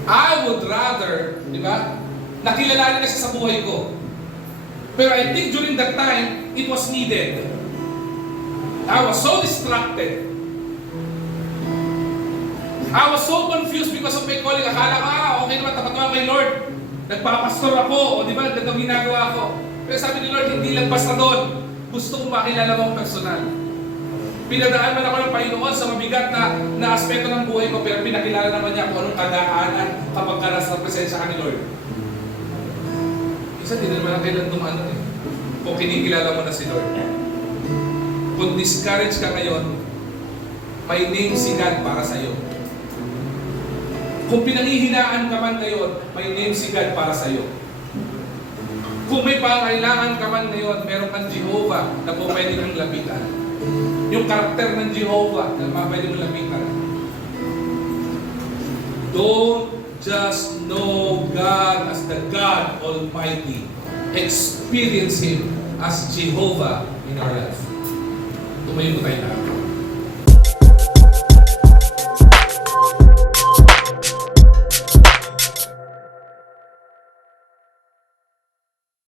I would rather, di ba, nakilalanin na siya sa buhay ko. Pero I think during that time, it was needed. I was so distracted. I was so confused because of my calling. Akala ko, okay naman, tapat naman kay Lord. Nagpapastor ako, o di ba, ganito ginagawa ko. Pero sabi ni Lord, hindi lang basta doon. Gusto kong makilala mong personal. Pinadaan man ako ng Panginoon sa mabigat na aspeto ng buhay ko, pero pinakilala naman niya kung anong kadaanan kapag karas na presensya ka ni Lord. Isa, hindi naman ang kailan dumano eh. Kung kinikilala mo na si Lord. Kung discourage ka ngayon, may name si God para sa iyo. Kung pinanghihinaan ka man ngayon, may name si God para sa iyo. Kung may pangailangan ka man ngayon, meron kang Jehovah na po pwede kang lapitan. Yung karakter ng Jehovah na pwede mong lapitan. Don't just know God as the God Almighty. Experience Him as Jehovah in our life. Tumayo tayo na.